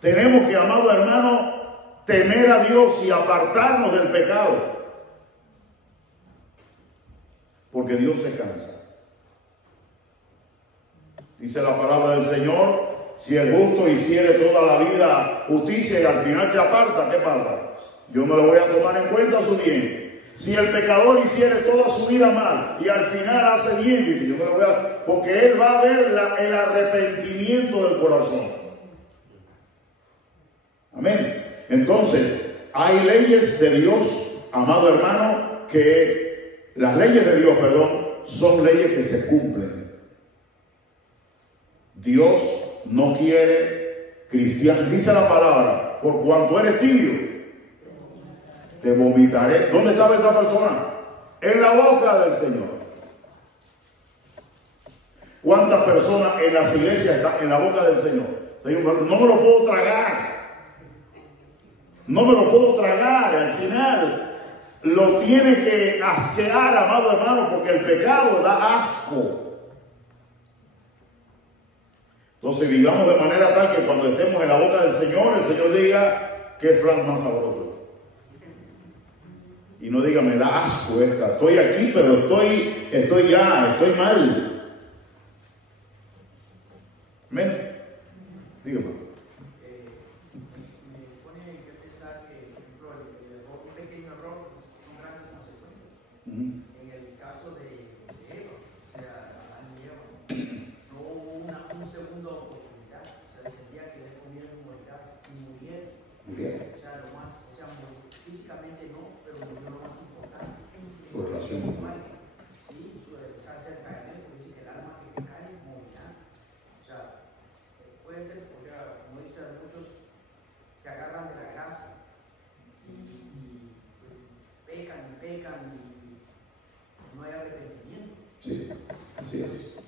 tenemos que, amado hermano, temer a Dios y apartarnos del pecado. Porque Dios se cansa. Dice la palabra del Señor, si el justo hiciere toda la vida justicia y al final se aparta, ¿qué pasa? Yo no lo voy a tomar en cuenta su bien. Si el pecador hiciere toda su vida mal y al final hace bien, dice, yo me lo voy a... Porque él va a ver el arrepentimiento del corazón. Amén. Entonces, hay leyes de Dios, amado hermano, que las leyes de Dios, son leyes que se cumplen. Dios no quiere cristianos. Dice la palabra, por cuanto eres tibio, te vomitaré. ¿Dónde estaba esa persona? En la boca del Señor. ¿Cuántas personas en las iglesias están en la boca del Señor? Señor, no me lo puedo tragar. No me lo puedo tragar. Al final lo tiene que asquear, amado hermano, porque el pecado da asco. Entonces vivamos de manera tal que cuando estemos en la boca del Señor, el Señor diga, qué flan más sabroso. Y no diga, me da asco esta. Estoy aquí, pero estoy mal. Amén. Dígame. Me pone a pensar que, por ejemplo, un pequeño error son grandes consecuencias. En el caso de Eva, o sea, Adán y Eva, no hubo un segundo oportunidad. O sea, descendía que les comieron y murieron. O sea, físicamente no, pero murió lo más importante. Su relación. Sí, está cerca de él, porque dice que el alma que cae morirá. O sea, puede ser, porque como he dicho, muchos se agarran de la gracia y pues, pecan y no hay arrepentimiento. Sí, así es.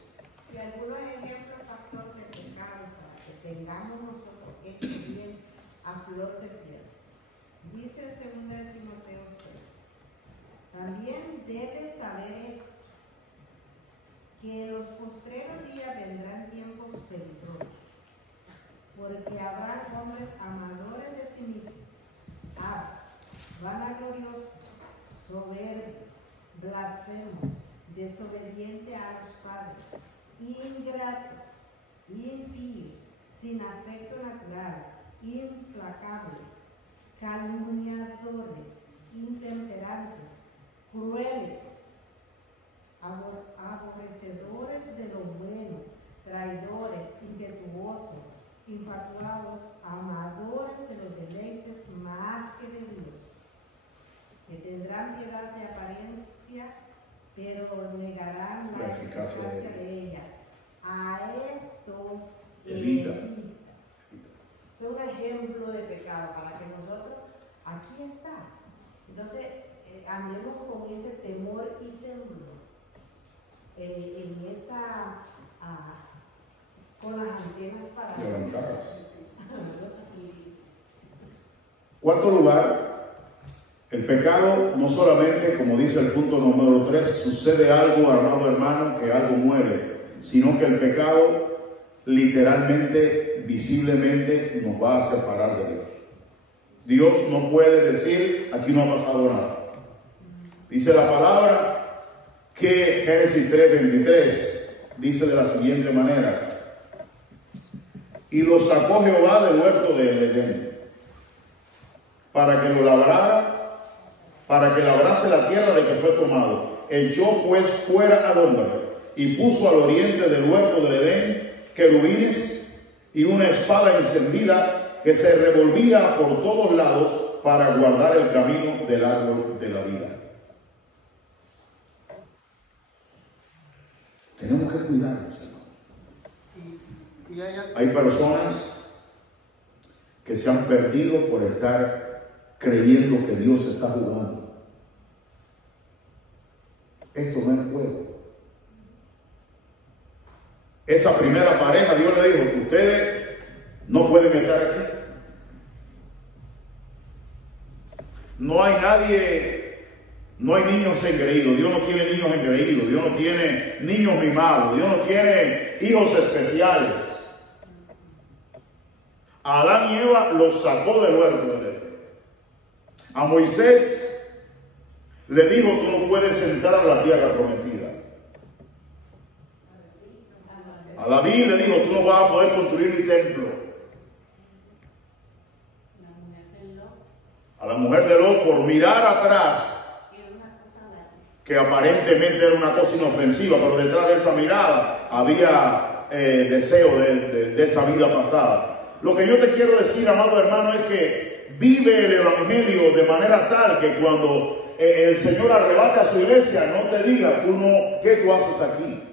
Y algunos ejemplos, pastor, de pecado para que tengamos nosotros esto bien a flor de piel. Dice el 2 de Timoteo 3. También debes saber esto, que en los postreros días vendrán tiempos peligrosos, porque habrá hombres amadores de sí mismos, vanagloriosos, soberbios, blasfemos, desobedientes a los padres, ingratos, impíos, sin afecto natural, implacables, calumniadores, intemperantes, crueles, aborrecedores de lo bueno, traidores, impetuosos, infatuados, amadores de los deleites más que de Dios, que tendrán piedad de apariencia, pero negarán la eficacia de ella. A estos evita. Es un ejemplo de pecado para que nosotros, aquí está. Entonces, andemos con ese temor y temblor, en esa, con las antenas para levantadas. Cuarto lugar, el pecado no solamente, como dice el punto número 3, sucede algo, amado hermano, que algo muere, sino que el pecado literalmente, visiblemente nos va a separar de Dios. Dios no puede decir, aquí no ha pasado nada. Dice la palabra que Génesis 3:23 dice de la siguiente manera: y lo sacó Jehová del huerto del Edén, para que lo labrara, para que labrase la tierra de que fue tomado. Echó pues fuera al hombre y puso al oriente del huerto del Edén querubines y una espada encendida que se revolvía por todos lados para guardar el camino del árbol de la vida. Tenemos que cuidarnos, hermano. Hay personas que se han perdido por estar creyendo que Dios está jugando. Esto no es juego. Esa primera pareja, Dios le dijo, ustedes no pueden estar aquí. No hay nadie, no hay niños engreídos. Dios no tiene niños engreídos. Dios no tiene niños mimados. Dios no tiene hijos especiales. A Adán y Eva los sacó del huerto del Edén. A Moisés le dijo, tú no puedes entrar a la tierra prometida. A David le dijo, tú no vas a poder construir mi templo. A la mujer de Lot, por mirar atrás, que aparentemente era una cosa inofensiva, pero detrás de esa mirada había deseo de esa vida pasada. Lo que yo te quiero decir, amado hermano, es que vive el evangelio de manera tal que cuando el Señor arrebate a su iglesia, no te diga, ¿qué tú haces aquí?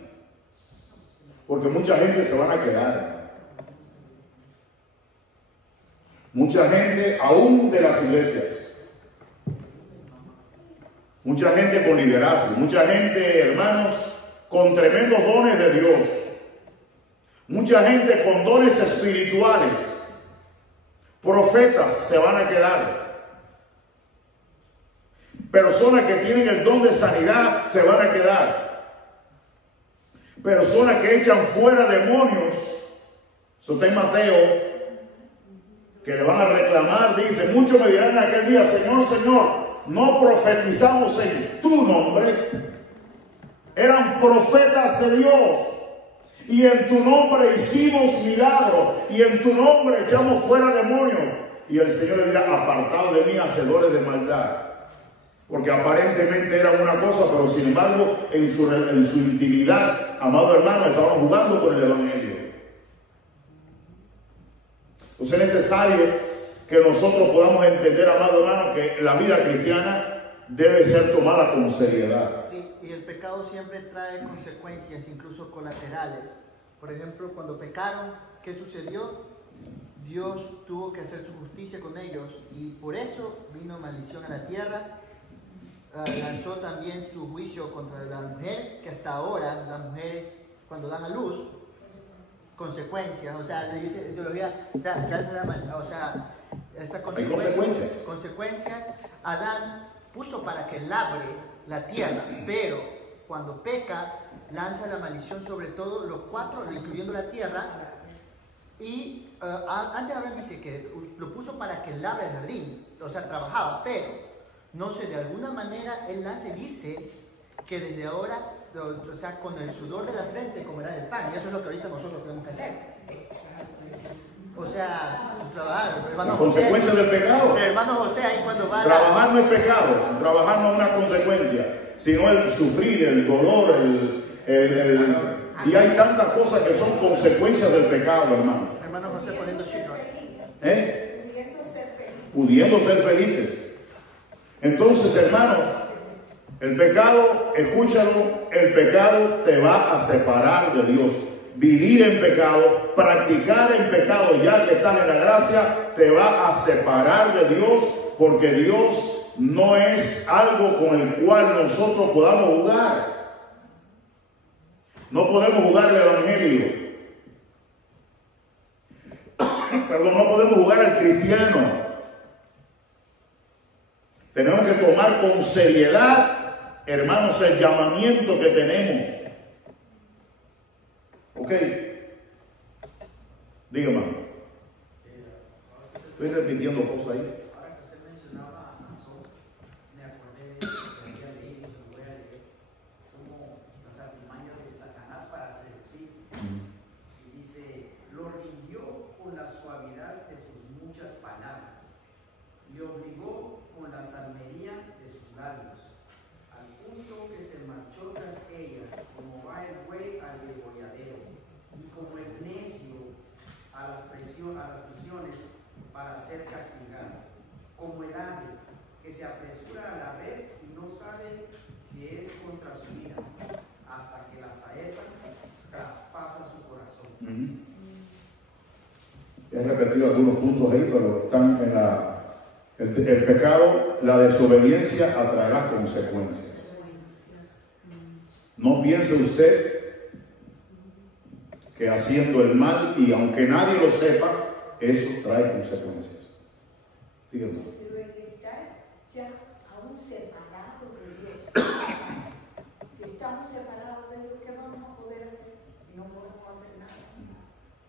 Porque mucha gente se van a quedar. Mucha gente, aún de las iglesias, mucha gente con liderazgo, mucha gente, hermanos, con tremendos dones de Dios, mucha gente con dones espirituales, profetas se van a quedar. Personas que tienen el don de sanidad se van a quedar. Personas que echan fuera demonios. Eso está en Mateo, que le van a reclamar, dice, muchos me dirán en aquel día, Señor, Señor, no profetizamos en tu nombre. Eran profetas de Dios. Y en tu nombre hicimos milagros. Y en tu nombre echamos fuera demonios. Y el Señor le dirá, apartado de mí, hacedores de maldad. Porque aparentemente era una cosa, pero sin embargo, en su intimidad, amado hermano, estaban jugando con el Evangelio. Entonces es necesario que nosotros podamos entender, amado hermano, que la vida cristiana debe ser tomada con seriedad. Sí, y el pecado siempre trae consecuencias, incluso colaterales. Por ejemplo, cuando pecaron, ¿qué sucedió? Dios tuvo que hacer su justicia con ellos y por eso vino maldición a la tierra. Lanzó también su juicio contra la mujer, que hasta ahora las mujeres cuando dan a luz, consecuencias, o sea, le dice ideología, o sea, esas consecuencias, Adán puso para que labre la tierra, pero cuando peca, lanza la maldición sobre todo los cuatro, incluyendo la tierra, y antes Abraham dice que lo puso para que labre el jardín, o sea, trabajaba, pero no sé, de alguna manera él lanza y dice que desde ahora, o sea, con el sudor de la frente comerá del pan. Y eso es lo que ahorita nosotros tenemos que hacer. O sea, trabajar. Las consecuencias del pecado. El hermano José ahí cuando va trabajar no es pecado, trabajar no es una consecuencia, sino el sufrir, el dolor, y hay tantas cosas que son consecuencias del pecado, hermano. Hermano José poniendo shit. Pudiendo ser felices. Entonces, hermano, el pecado, escúchalo, el pecado te va a separar de Dios. Vivir en pecado, practicar en pecado ya que estás en la gracia, te va a separar de Dios, porque Dios no es algo con el cual nosotros podamos jugar. No podemos jugar el Evangelio. Perdón, no podemos jugar al cristiano. Tenemos que tomar con seriedad, hermanos, el llamamiento que tenemos. ¿Ok? Dígame. Estoy repitiendo cosas ahí. Ahora que usted mencionaba a Sansón, me acordé de que había leído, se lo voy a leer, como las artimañas de Satanás para seducir. Y dice, lo rindió con la suavidad de sus muchas palabras, le obligó con la salmería de sus labios, al punto que se marchó tras ella, como va el buey al degolladero, y como el necio a las prisiones para ser castigado, como el ave que se apresura a la red y no sabe que es contra su vida, hasta que la saeta traspasa su corazón. He repetido algunos puntos ahí, pero están en el pecado, la desobediencia atraerá consecuencias. No piense usted que haciendo el mal, y aunque nadie lo sepa, eso trae consecuencias. Díganme. Pero el estar ya aún separado de Dios, si estamos separados de Dios, ¿qué vamos a poder hacer? Si no podemos hacer nada,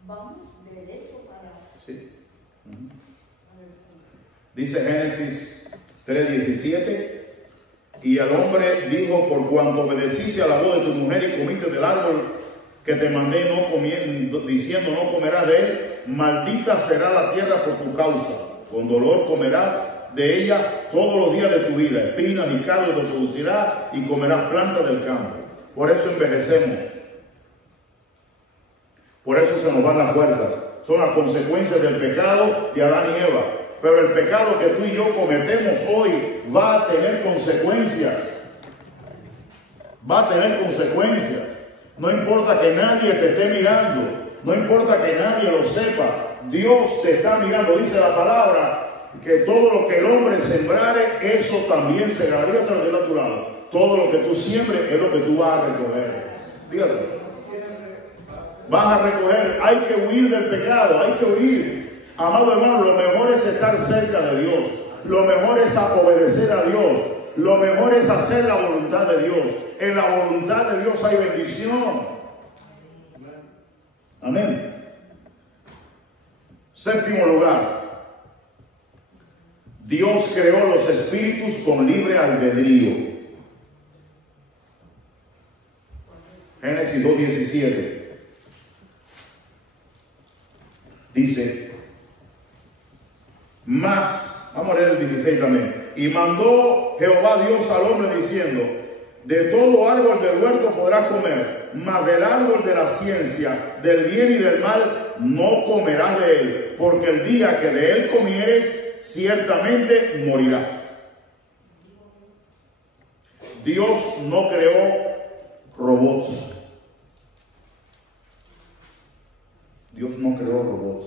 vamos derecho para... Sí. Dice Génesis 3:17, y el hombre dijo, por cuanto obedeciste a la voz de tu mujer y comiste del árbol que te mandé, diciendo no comerás de él, maldita será la tierra por tu causa, con dolor comerás de ella todos los días de tu vida, espinas y cardos te producirá y comerás plantas del campo. Por eso envejecemos, por eso se nos van las fuerzas, son las consecuencias del pecado de Adán y Eva. Pero el pecado que tú y yo cometemos hoy va a tener consecuencias. Va a tener consecuencias. No importa que nadie te esté mirando. No importa que nadie lo sepa. Dios te está mirando. Dice la palabra que todo lo que el hombre sembrare, eso también segará. Dígase lo que está a tu lado. Todo lo que tú siembres es lo que tú vas a recoger. Dígase. Vas a recoger. Hay que huir del pecado, hay que huir. Amado hermano, lo mejor es estar cerca de Dios. Lo mejor es obedecer a Dios. Lo mejor es hacer la voluntad de Dios. En la voluntad de Dios hay bendición. Amén. Séptimo lugar. Dios creó los espíritus con libre albedrío. Génesis 2:17. Dice, más, vamos a leer el 16 también. Y mandó Jehová Dios al hombre diciendo, de todo árbol del huerto podrás comer, mas del árbol de la ciencia, del bien y del mal, no comerás de él, porque el día que de él comieres, ciertamente morirás. Dios no creó robots. Dios no creó robots.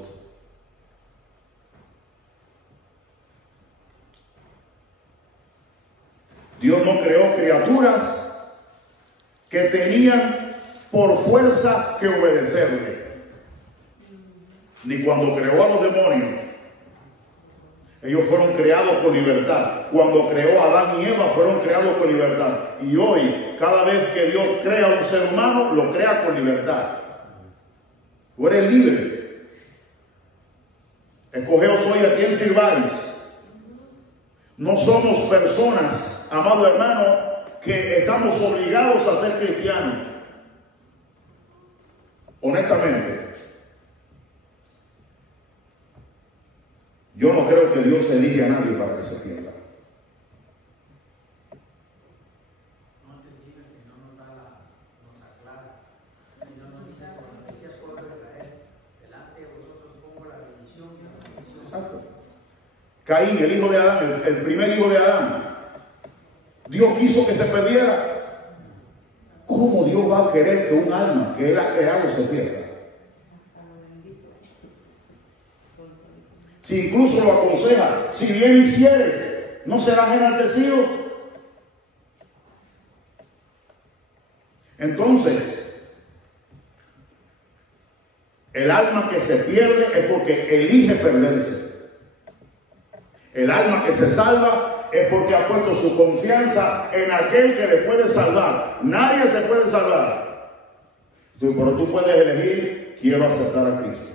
Dios no creó criaturas que tenían por fuerza que obedecerle. Ni cuando creó a los demonios. Ellos fueron creados con libertad. Cuando creó a Adán y Eva fueron creados con libertad. Y hoy, cada vez que Dios crea a un ser humano, lo crea con libertad. Tú eres libre. Escogeos hoy a quién sirváis. No somos personas, amado hermano, que estamos obligados a ser cristianos. Honestamente, yo no creo que Dios elige a nadie para que se pierda. No entendí, el Señor nos aclara. El Señor nos dice, cuando decía al pueblo de Israel, delante de vosotros pongo la bendición y la maldición. Exacto. Caín, el hijo de Adán, el primer hijo de Adán, Dios quiso que se perdiera. ¿Cómo Dios va a querer que un alma que Él ha creado se pierda? Si incluso lo aconseja, si bien hicieres, no serás enaltecido. Entonces, el alma que se pierde es porque elige perderse. El alma que se salva es porque ha puesto su confianza en aquel que le puede salvar. Nadie se puede salvar. Pero tú puedes elegir, quiero aceptar a Cristo.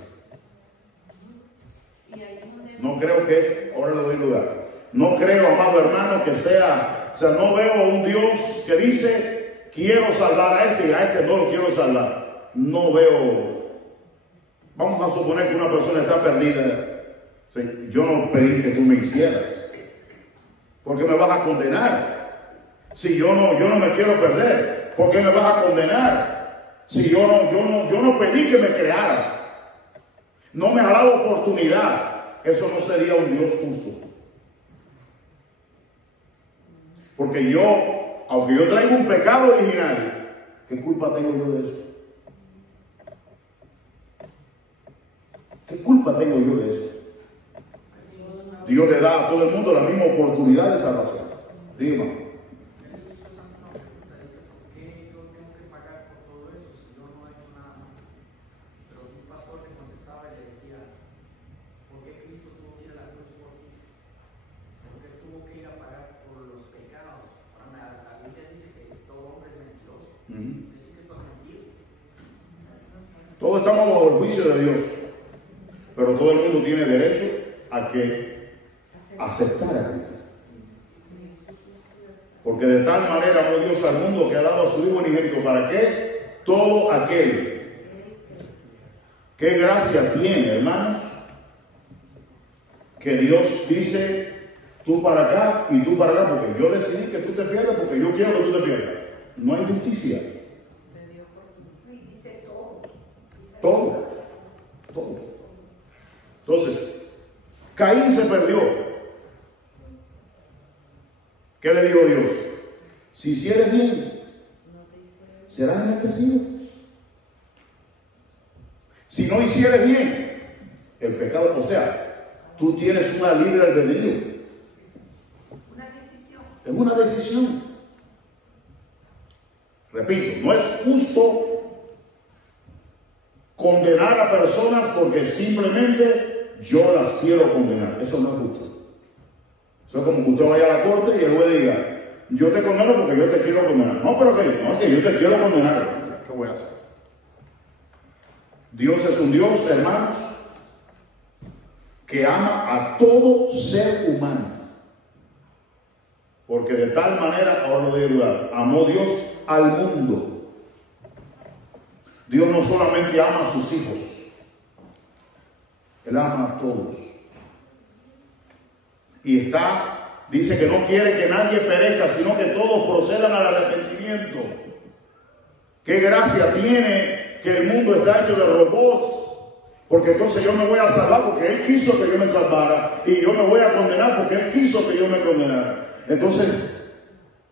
No creo que es, ahora le doy lugar. No creo, amado hermano, que sea, o sea, no veo un Dios que dice, quiero salvar a este y a este no lo quiero salvar. No veo. Vamos a suponer que una persona está perdida. Yo no pedí que tú me hicieras. ¿Por qué me vas a condenar? Si yo no me quiero perder, ¿por qué me vas a condenar? Si yo no pedí que me crearas. No me has dado oportunidad. Eso no sería un Dios justo. Porque yo, aunque yo traigo un pecado original, ¿qué culpa tengo yo de eso? ¿Qué culpa tengo yo de eso? Dios le da a todo el mundo la misma oportunidad de salvación. Dígame. Todos estamos bajo el juicio de Dios, pero todo el mundo tiene derecho a que aceptar a Cristo. Porque de tal manera amó Dios al mundo que ha dado a su Hijo unigénito. ¿Para qué? Todo aquel. ¿Qué gracia tiene, hermanos? Que Dios dice, tú para acá y tú para acá, porque yo decidí que tú te pierdas, porque yo quiero que tú te pierdas. No hay justicia. Todo. Entonces, Caín se perdió. ¿Qué le dijo Dios? Si hicieres bien, serás enaltecido. Si no hicieres bien, el pecado, o sea, Tú tienes una libre albedrío. Una decisión. Es una decisión. Repito, no es justo condenar a personas porque simplemente yo las quiero condenar. Eso no es justo. Eso es como que usted vaya a la corte y el juez diga, yo te condeno porque yo te quiero condenar. No, pero que no, es que yo te quiero condenar. ¿Qué voy a hacer? Dios es un Dios, hermanos, que ama a todo ser humano. Porque de tal manera, ahora lo digo, amó Dios al mundo. Dios no solamente ama a sus hijos, Él ama a todos. Y dice que no quiere que nadie perezca, sino que todos procedan al arrepentimiento. Qué gracia tiene que el mundo está hecho de robots. Porque entonces yo me voy a salvar porque Él quiso que yo me salvara. Y yo me voy a condenar porque Él quiso que yo me condenara. Entonces,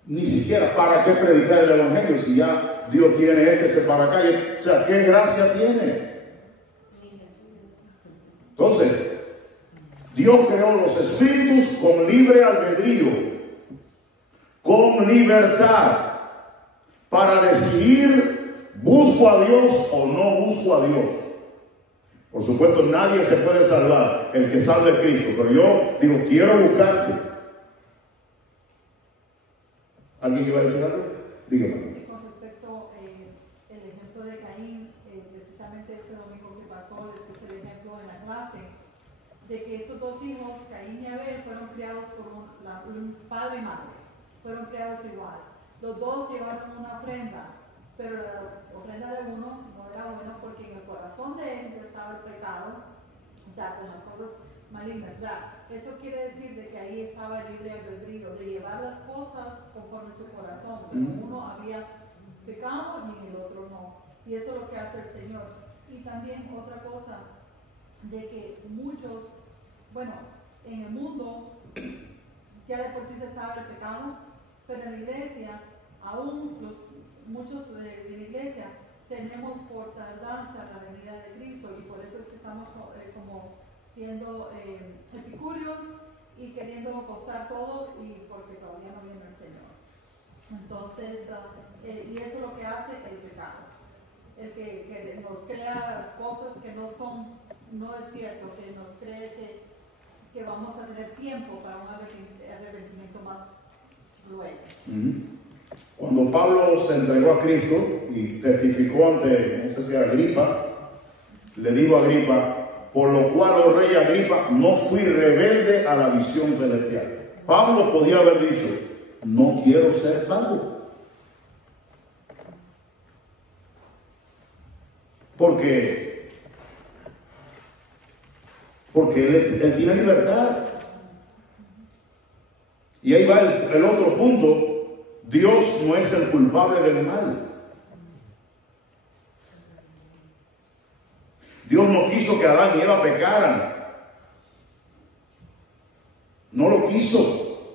ni siquiera, ¿para qué predicar el Evangelio si ya Dios tiene que se para acá? O sea, ¿qué gracia tiene? Entonces, Dios creó los espíritus con libre albedrío, con libertad, para decidir, ¿busco a Dios o no busco a Dios? Por supuesto, nadie se puede salvar, el que salva es Cristo, pero yo digo, quiero buscarte. ¿Alguien iba a decir algo? Dígame. Sí, con respecto el ejemplo de Caín, precisamente este domingo que pasó, les puse el ejemplo en la clase, de que estos dos hijos, Caín y Abel, fueron criados por un padre y madre, fueron criados igual. Los dos llevaron una ofrenda, pero la ofrenda de uno no era buena porque en el corazón de él ya estaba el pecado, o sea, con las cosas malignas. O sea, eso quiere decir de que ahí estaba el libre albedrío, de llevar las cosas conforme su corazón. Uno había pecado y en el otro no. Y eso es lo que hace el Señor. Y también otra cosa, de que muchos, bueno, en el mundo ya de por sí se sabe el pecado, pero en la iglesia, aún muchos de la iglesia tenemos por tardanza la venida de Cristo y por eso es que estamos como siendo epicúreos y queriendo gozar todo y porque todavía no viene el Señor. Entonces, y eso es lo que hace el pecado. El que nos crea cosas que no es cierto, que nos cree que vamos a tener tiempo para un arrepentimiento más luego. Cuando Pablo se entregó a Cristo y testificó ante, no sé si Agripa, le dijo a Agripa, por lo cual, oh rey Agripa, no fui rebelde a la visión celestial. Pablo podía haber dicho, no quiero ser salvo. Porque él tiene libertad. Y ahí va el otro punto. Dios no es el culpable del mal. Dios no quiso que Adán y Eva pecaran. No lo quiso.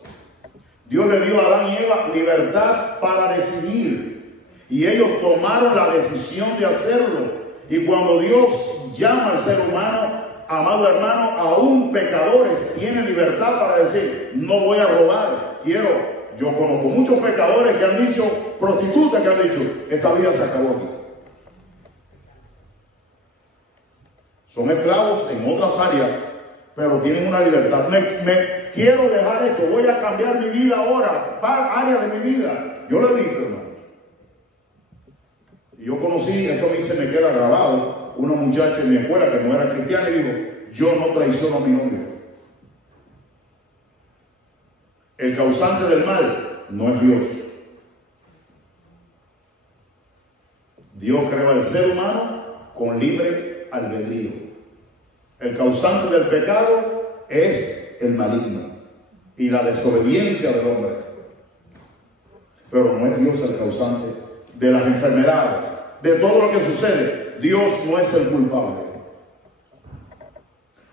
Dios le dio a Adán y Eva libertad para decidir. Y ellos tomaron la decisión de hacerlo. Y cuando Dios llama al ser humano, amado hermano, aún pecadores tienen libertad para decir, no voy a robar, yo conozco muchos pecadores que han dicho, prostitutas que han dicho, esta vida se acabó aquí. Son esclavos en otras áreas, pero tienen una libertad. Quiero dejar esto, voy a cambiar mi vida ahora, área de mi vida. Yo lo he visto, hermano. Y yo conocí, esto a mí se me queda grabado, una muchacha en mi escuela que no era cristiana y dijo, yo no traiciono a mi novio. El causante del mal no es Dios. Dios creó al ser humano con libre albedrío. El causante del pecado es el maligno y la desobediencia del hombre. Pero no es Dios el causante de las enfermedades, de todo lo que sucede. Dios no es el culpable.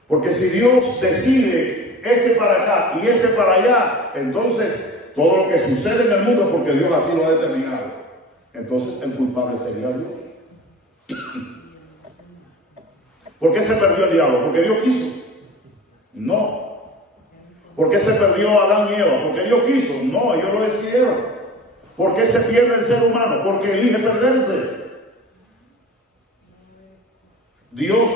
Porque si Dios decide este para acá y este para allá, entonces todo lo que sucede en el mundo es porque Dios así lo ha determinado. Entonces el culpable sería Dios. ¿Por qué se perdió el diablo? Porque Dios quiso. No. ¿Por qué se perdió Adán y Eva? ¿Porque Dios quiso? No, ellos lo decidieron. ¿Por qué se pierde el ser humano? Porque elige perderse. Dios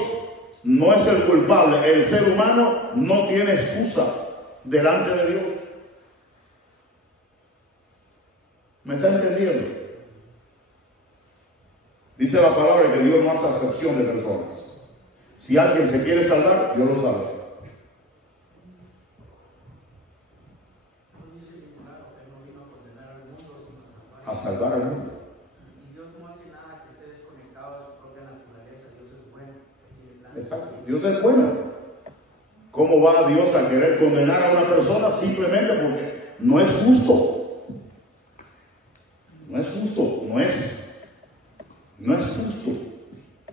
no es el culpable. El ser humano no tiene excusa delante de Dios. ¿Me está entendiendo? Dice la palabra que Dios no hace acepción de personas. Si alguien se quiere salvar, Dios lo salva. A salvar al mundo. Y Dios no hace nada que esté desconectado a su propia naturaleza. Dios es bueno. Exacto. Dios es bueno. ¿Cómo va Dios a querer condenar a una persona simplemente porque no es justo? No es justo, no es justo.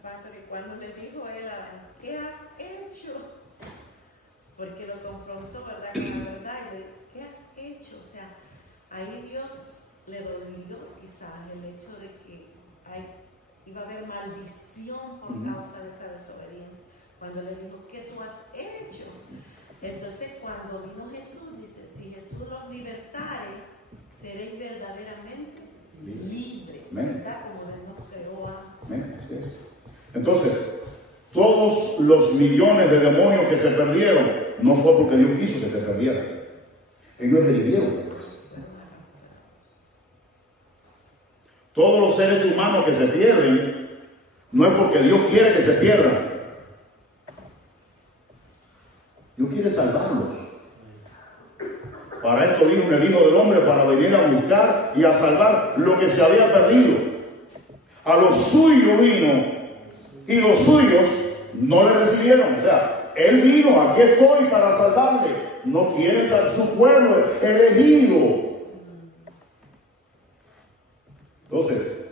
Pastor, y cuando te dijo él, ¿qué has hecho? Porque lo confrontó, ¿verdad? Con la verdad, y le dijo, ¿qué has hecho? O sea, ahí Dios le dolió quizás el hecho de que iba a haber maldición por causa de esa desobediencia. Cuando le dijo, ¿qué tú has hecho? Entonces cuando vino Jesús, dice, si Jesús los libertare, seréis verdaderamente libres, ¿verdad? Como Él nos creó a... Amén, así es. Entonces, todos los millones de demonios que se perdieron, no fue porque Dios quiso que se perdieran. Ellos eligieron. Todos los seres humanos que se pierden, no es porque Dios quiere que se pierdan. Dios quiere salvarlos. Para esto vino el Hijo del Hombre, para venir a buscar y a salvar lo que se había perdido. A los suyos vino y los suyos no le recibieron. O sea, Él vino, aquí estoy para salvarle. No quiere salvar su pueblo elegido. Entonces,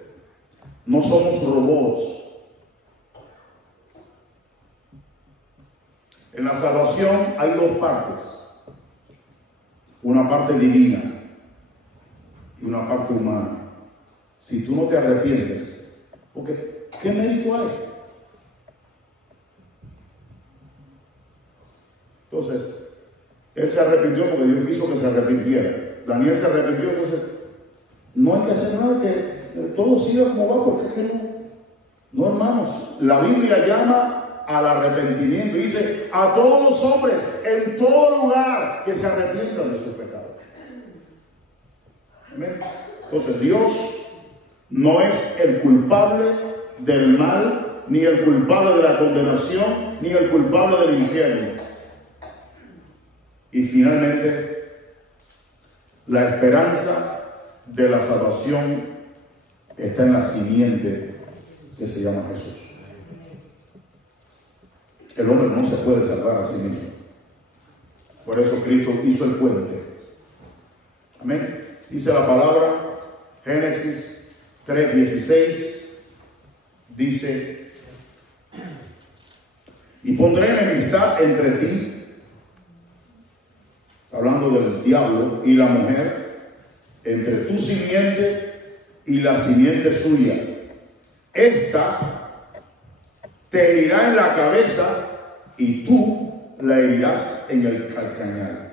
no somos robots. En la salvación hay dos partes. Una parte divina y una parte humana. Si tú no te arrepientes, porque ¿qué mérito hay? Entonces, él se arrepintió porque Dios quiso que se arrepintiera. Daniel se arrepintió, entonces no hay que hacer nada, que todo siga como va, porque es que no. No, hermanos, la Biblia llama al arrepentimiento y dice a todos los hombres en todo lugar que se arrepientan de sus pecados. Amén. Entonces Dios no es el culpable del mal, ni el culpable de la condenación, ni el culpable del infierno. Y finalmente, la esperanza de la salvación está en la simiente que se llama Jesús. El hombre no se puede salvar a sí mismo. Por eso Cristo hizo el puente. Amén. Dice la palabra, Génesis 3:16, dice, y pondré enemistad entre ti, hablando del diablo, y la mujer, entre tu simiente y la simiente suya. Esta te herirá en la cabeza y tú la herirás en el calcañar.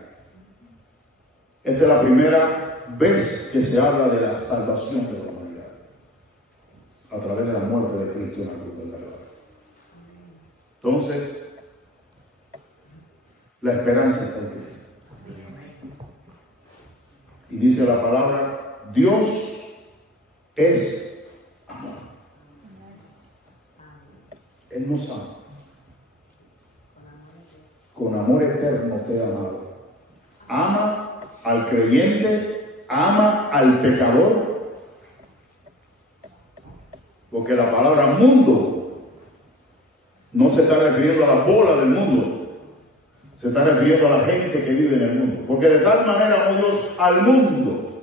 Esta es la primera vez que se habla de la salvación de la humanidad a través de la muerte de Cristo en la cruz del Calvario. Entonces, la esperanza está en Cristo. Y dice la palabra, Dios es amor. Él nos ama. Con amor eterno te ha amado. Ama al creyente, ama al pecador. Porque la palabra mundo no se está refiriendo a la bola del mundo. Se está refiriendo a la gente que vive en el mundo. Porque de tal manera amó Dios al mundo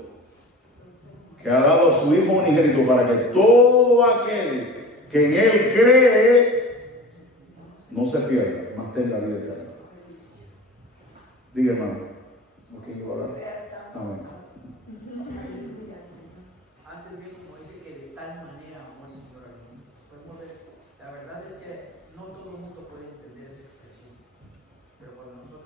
que ha dado a su Hijo unigénito para que todo aquel que en Él cree no se pierda, mas tenga vida eterna. Diga, hermano. ¿No quiere hablar? Amén. Antes bien, como dice que de tal manera amó el Señor al mundo. Podemos ver, la verdad es que no todo el mundo puede entender esa expresión. Pero cuando nosotros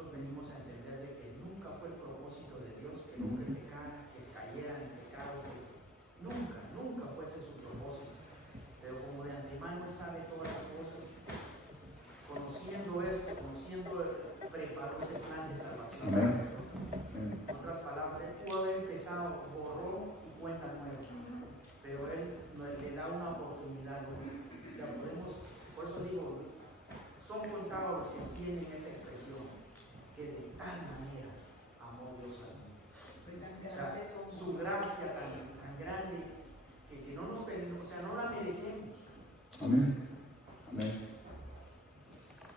tienen esa expresión, que de tal manera amó Dios al mundo. O sea, su gracia tan grande que no nos pedimos, o sea, no la merecemos. Amén. Amén.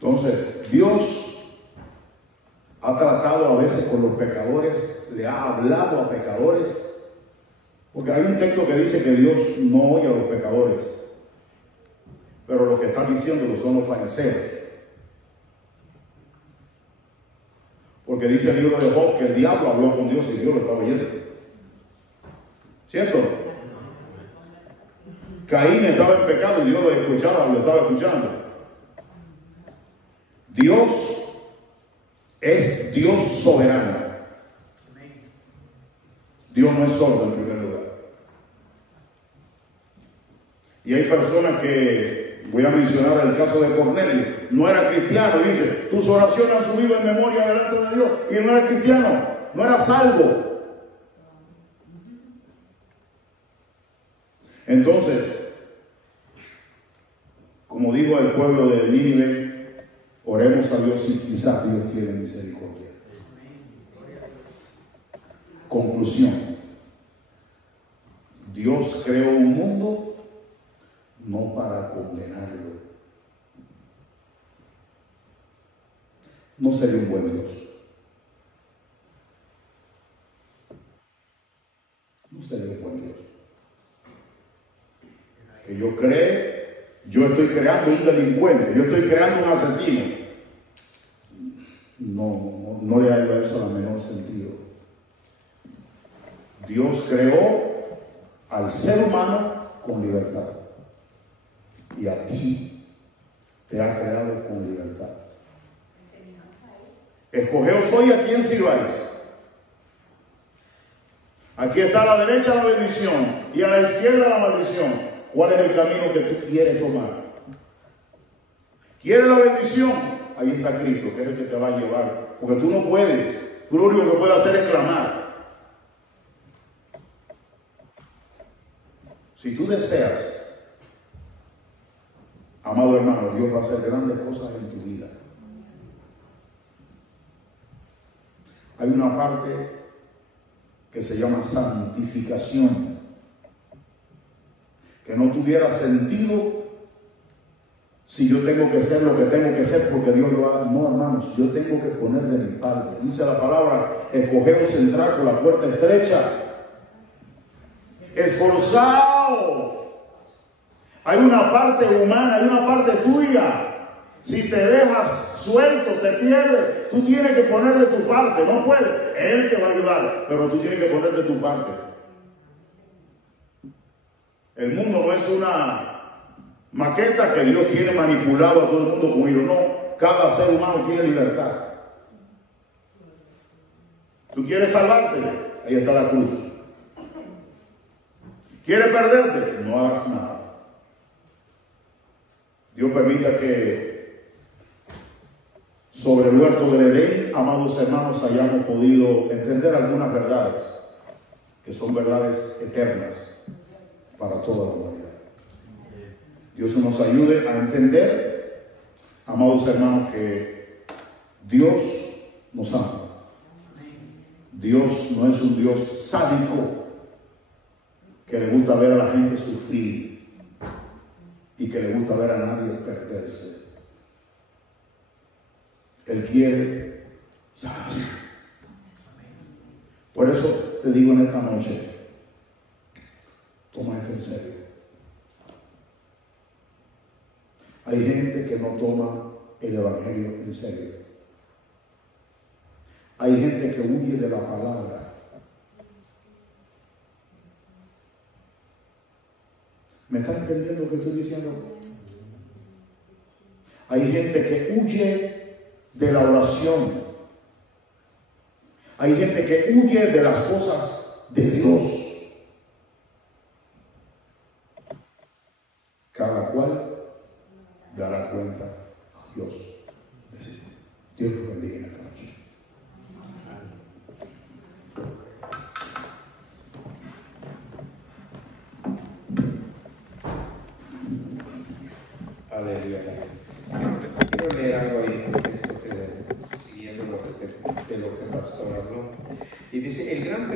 Entonces, Dios ha tratado a veces con los pecadores, le ha hablado a pecadores, porque hay un texto que dice que Dios no oye a los pecadores, pero lo que está diciendo son los fariseos. Porque dice el libro de Job que el diablo habló con Dios y Dios lo estaba oyendo. ¿Cierto? Caín estaba en pecado y Dios lo escuchaba, lo estaba escuchando. Dios es Dios soberano. Dios no es sordo en primer lugar. Y hay personas que, voy a mencionar el caso de Cornelio, no era cristiano, y dice, tus oraciones han subido en memoria delante de Dios, y no era cristiano, no era salvo. Entonces, como dijo el pueblo de Nínive, oremos a Dios y quizás Dios tiene misericordia. Conclusión: Dios creó un mundo no para condenarlo. No sería un buen Dios. No sería un buen Dios. Que yo estoy creando un delincuente, yo estoy creando un asesino. No le hallo a eso la menor sentido. Dios creó al ser humano con libertad. Y a ti te ha creado con libertad. Escogeos hoy a quién sirváis. Aquí está a la derecha la bendición y a la izquierda la maldición. ¿Cuál es el camino que tú quieres tomar? ¿Quieres la bendición? Ahí está Cristo, que es el que te va a llevar. Porque tú no puedes. Tú lo único que puedes hacer es clamar. Si tú deseas, amado hermano, Dios va a hacer grandes cosas en tu vida. Hay una parte que se llama santificación, que no tuviera sentido si yo tengo que ser lo que tengo que ser porque Dios lo hace. No, hermanos, yo tengo que poner de mi parte. Dice la palabra, escogemos entrar por la puerta estrecha. Esforzado. Hay una parte humana, hay una parte tuya. Si te dejas suelto, te pierdes. Tú tienes que poner de tu parte. No puedes. Él te va a ayudar, pero tú tienes que poner de tu parte. El mundo no es una maqueta que Dios tiene manipulado a todo el mundo con ello. No, cada ser humano tiene libertad. ¿Tú quieres salvarte? Ahí está la cruz. ¿Quieres perderte? No hagas nada. Dios permita que sobre el huerto del Edén, amados hermanos, hayamos podido entender algunas verdades que son verdades eternas para toda la humanidad. Dios nos ayude a entender, amados hermanos, que Dios nos ama. Dios no es un Dios sádico que le gusta ver a la gente sufrir y que le gusta ver a nadie perderse. Él quiere salvación. Por eso te digo en esta noche, toma esto en serio. Hay gente que no toma el evangelio en serio. Hay gente que huye de la palabra. ¿Me estás entendiendo lo que estoy diciendo? Hay gente que huye de la oración. Hay gente que huye de las cosas de Dios. Cada cual dará cuenta a Dios de sí. Dios lo bendiga en esta noche. Aleluya. Quiero leer algo ahí en el texto. Y dice, el gran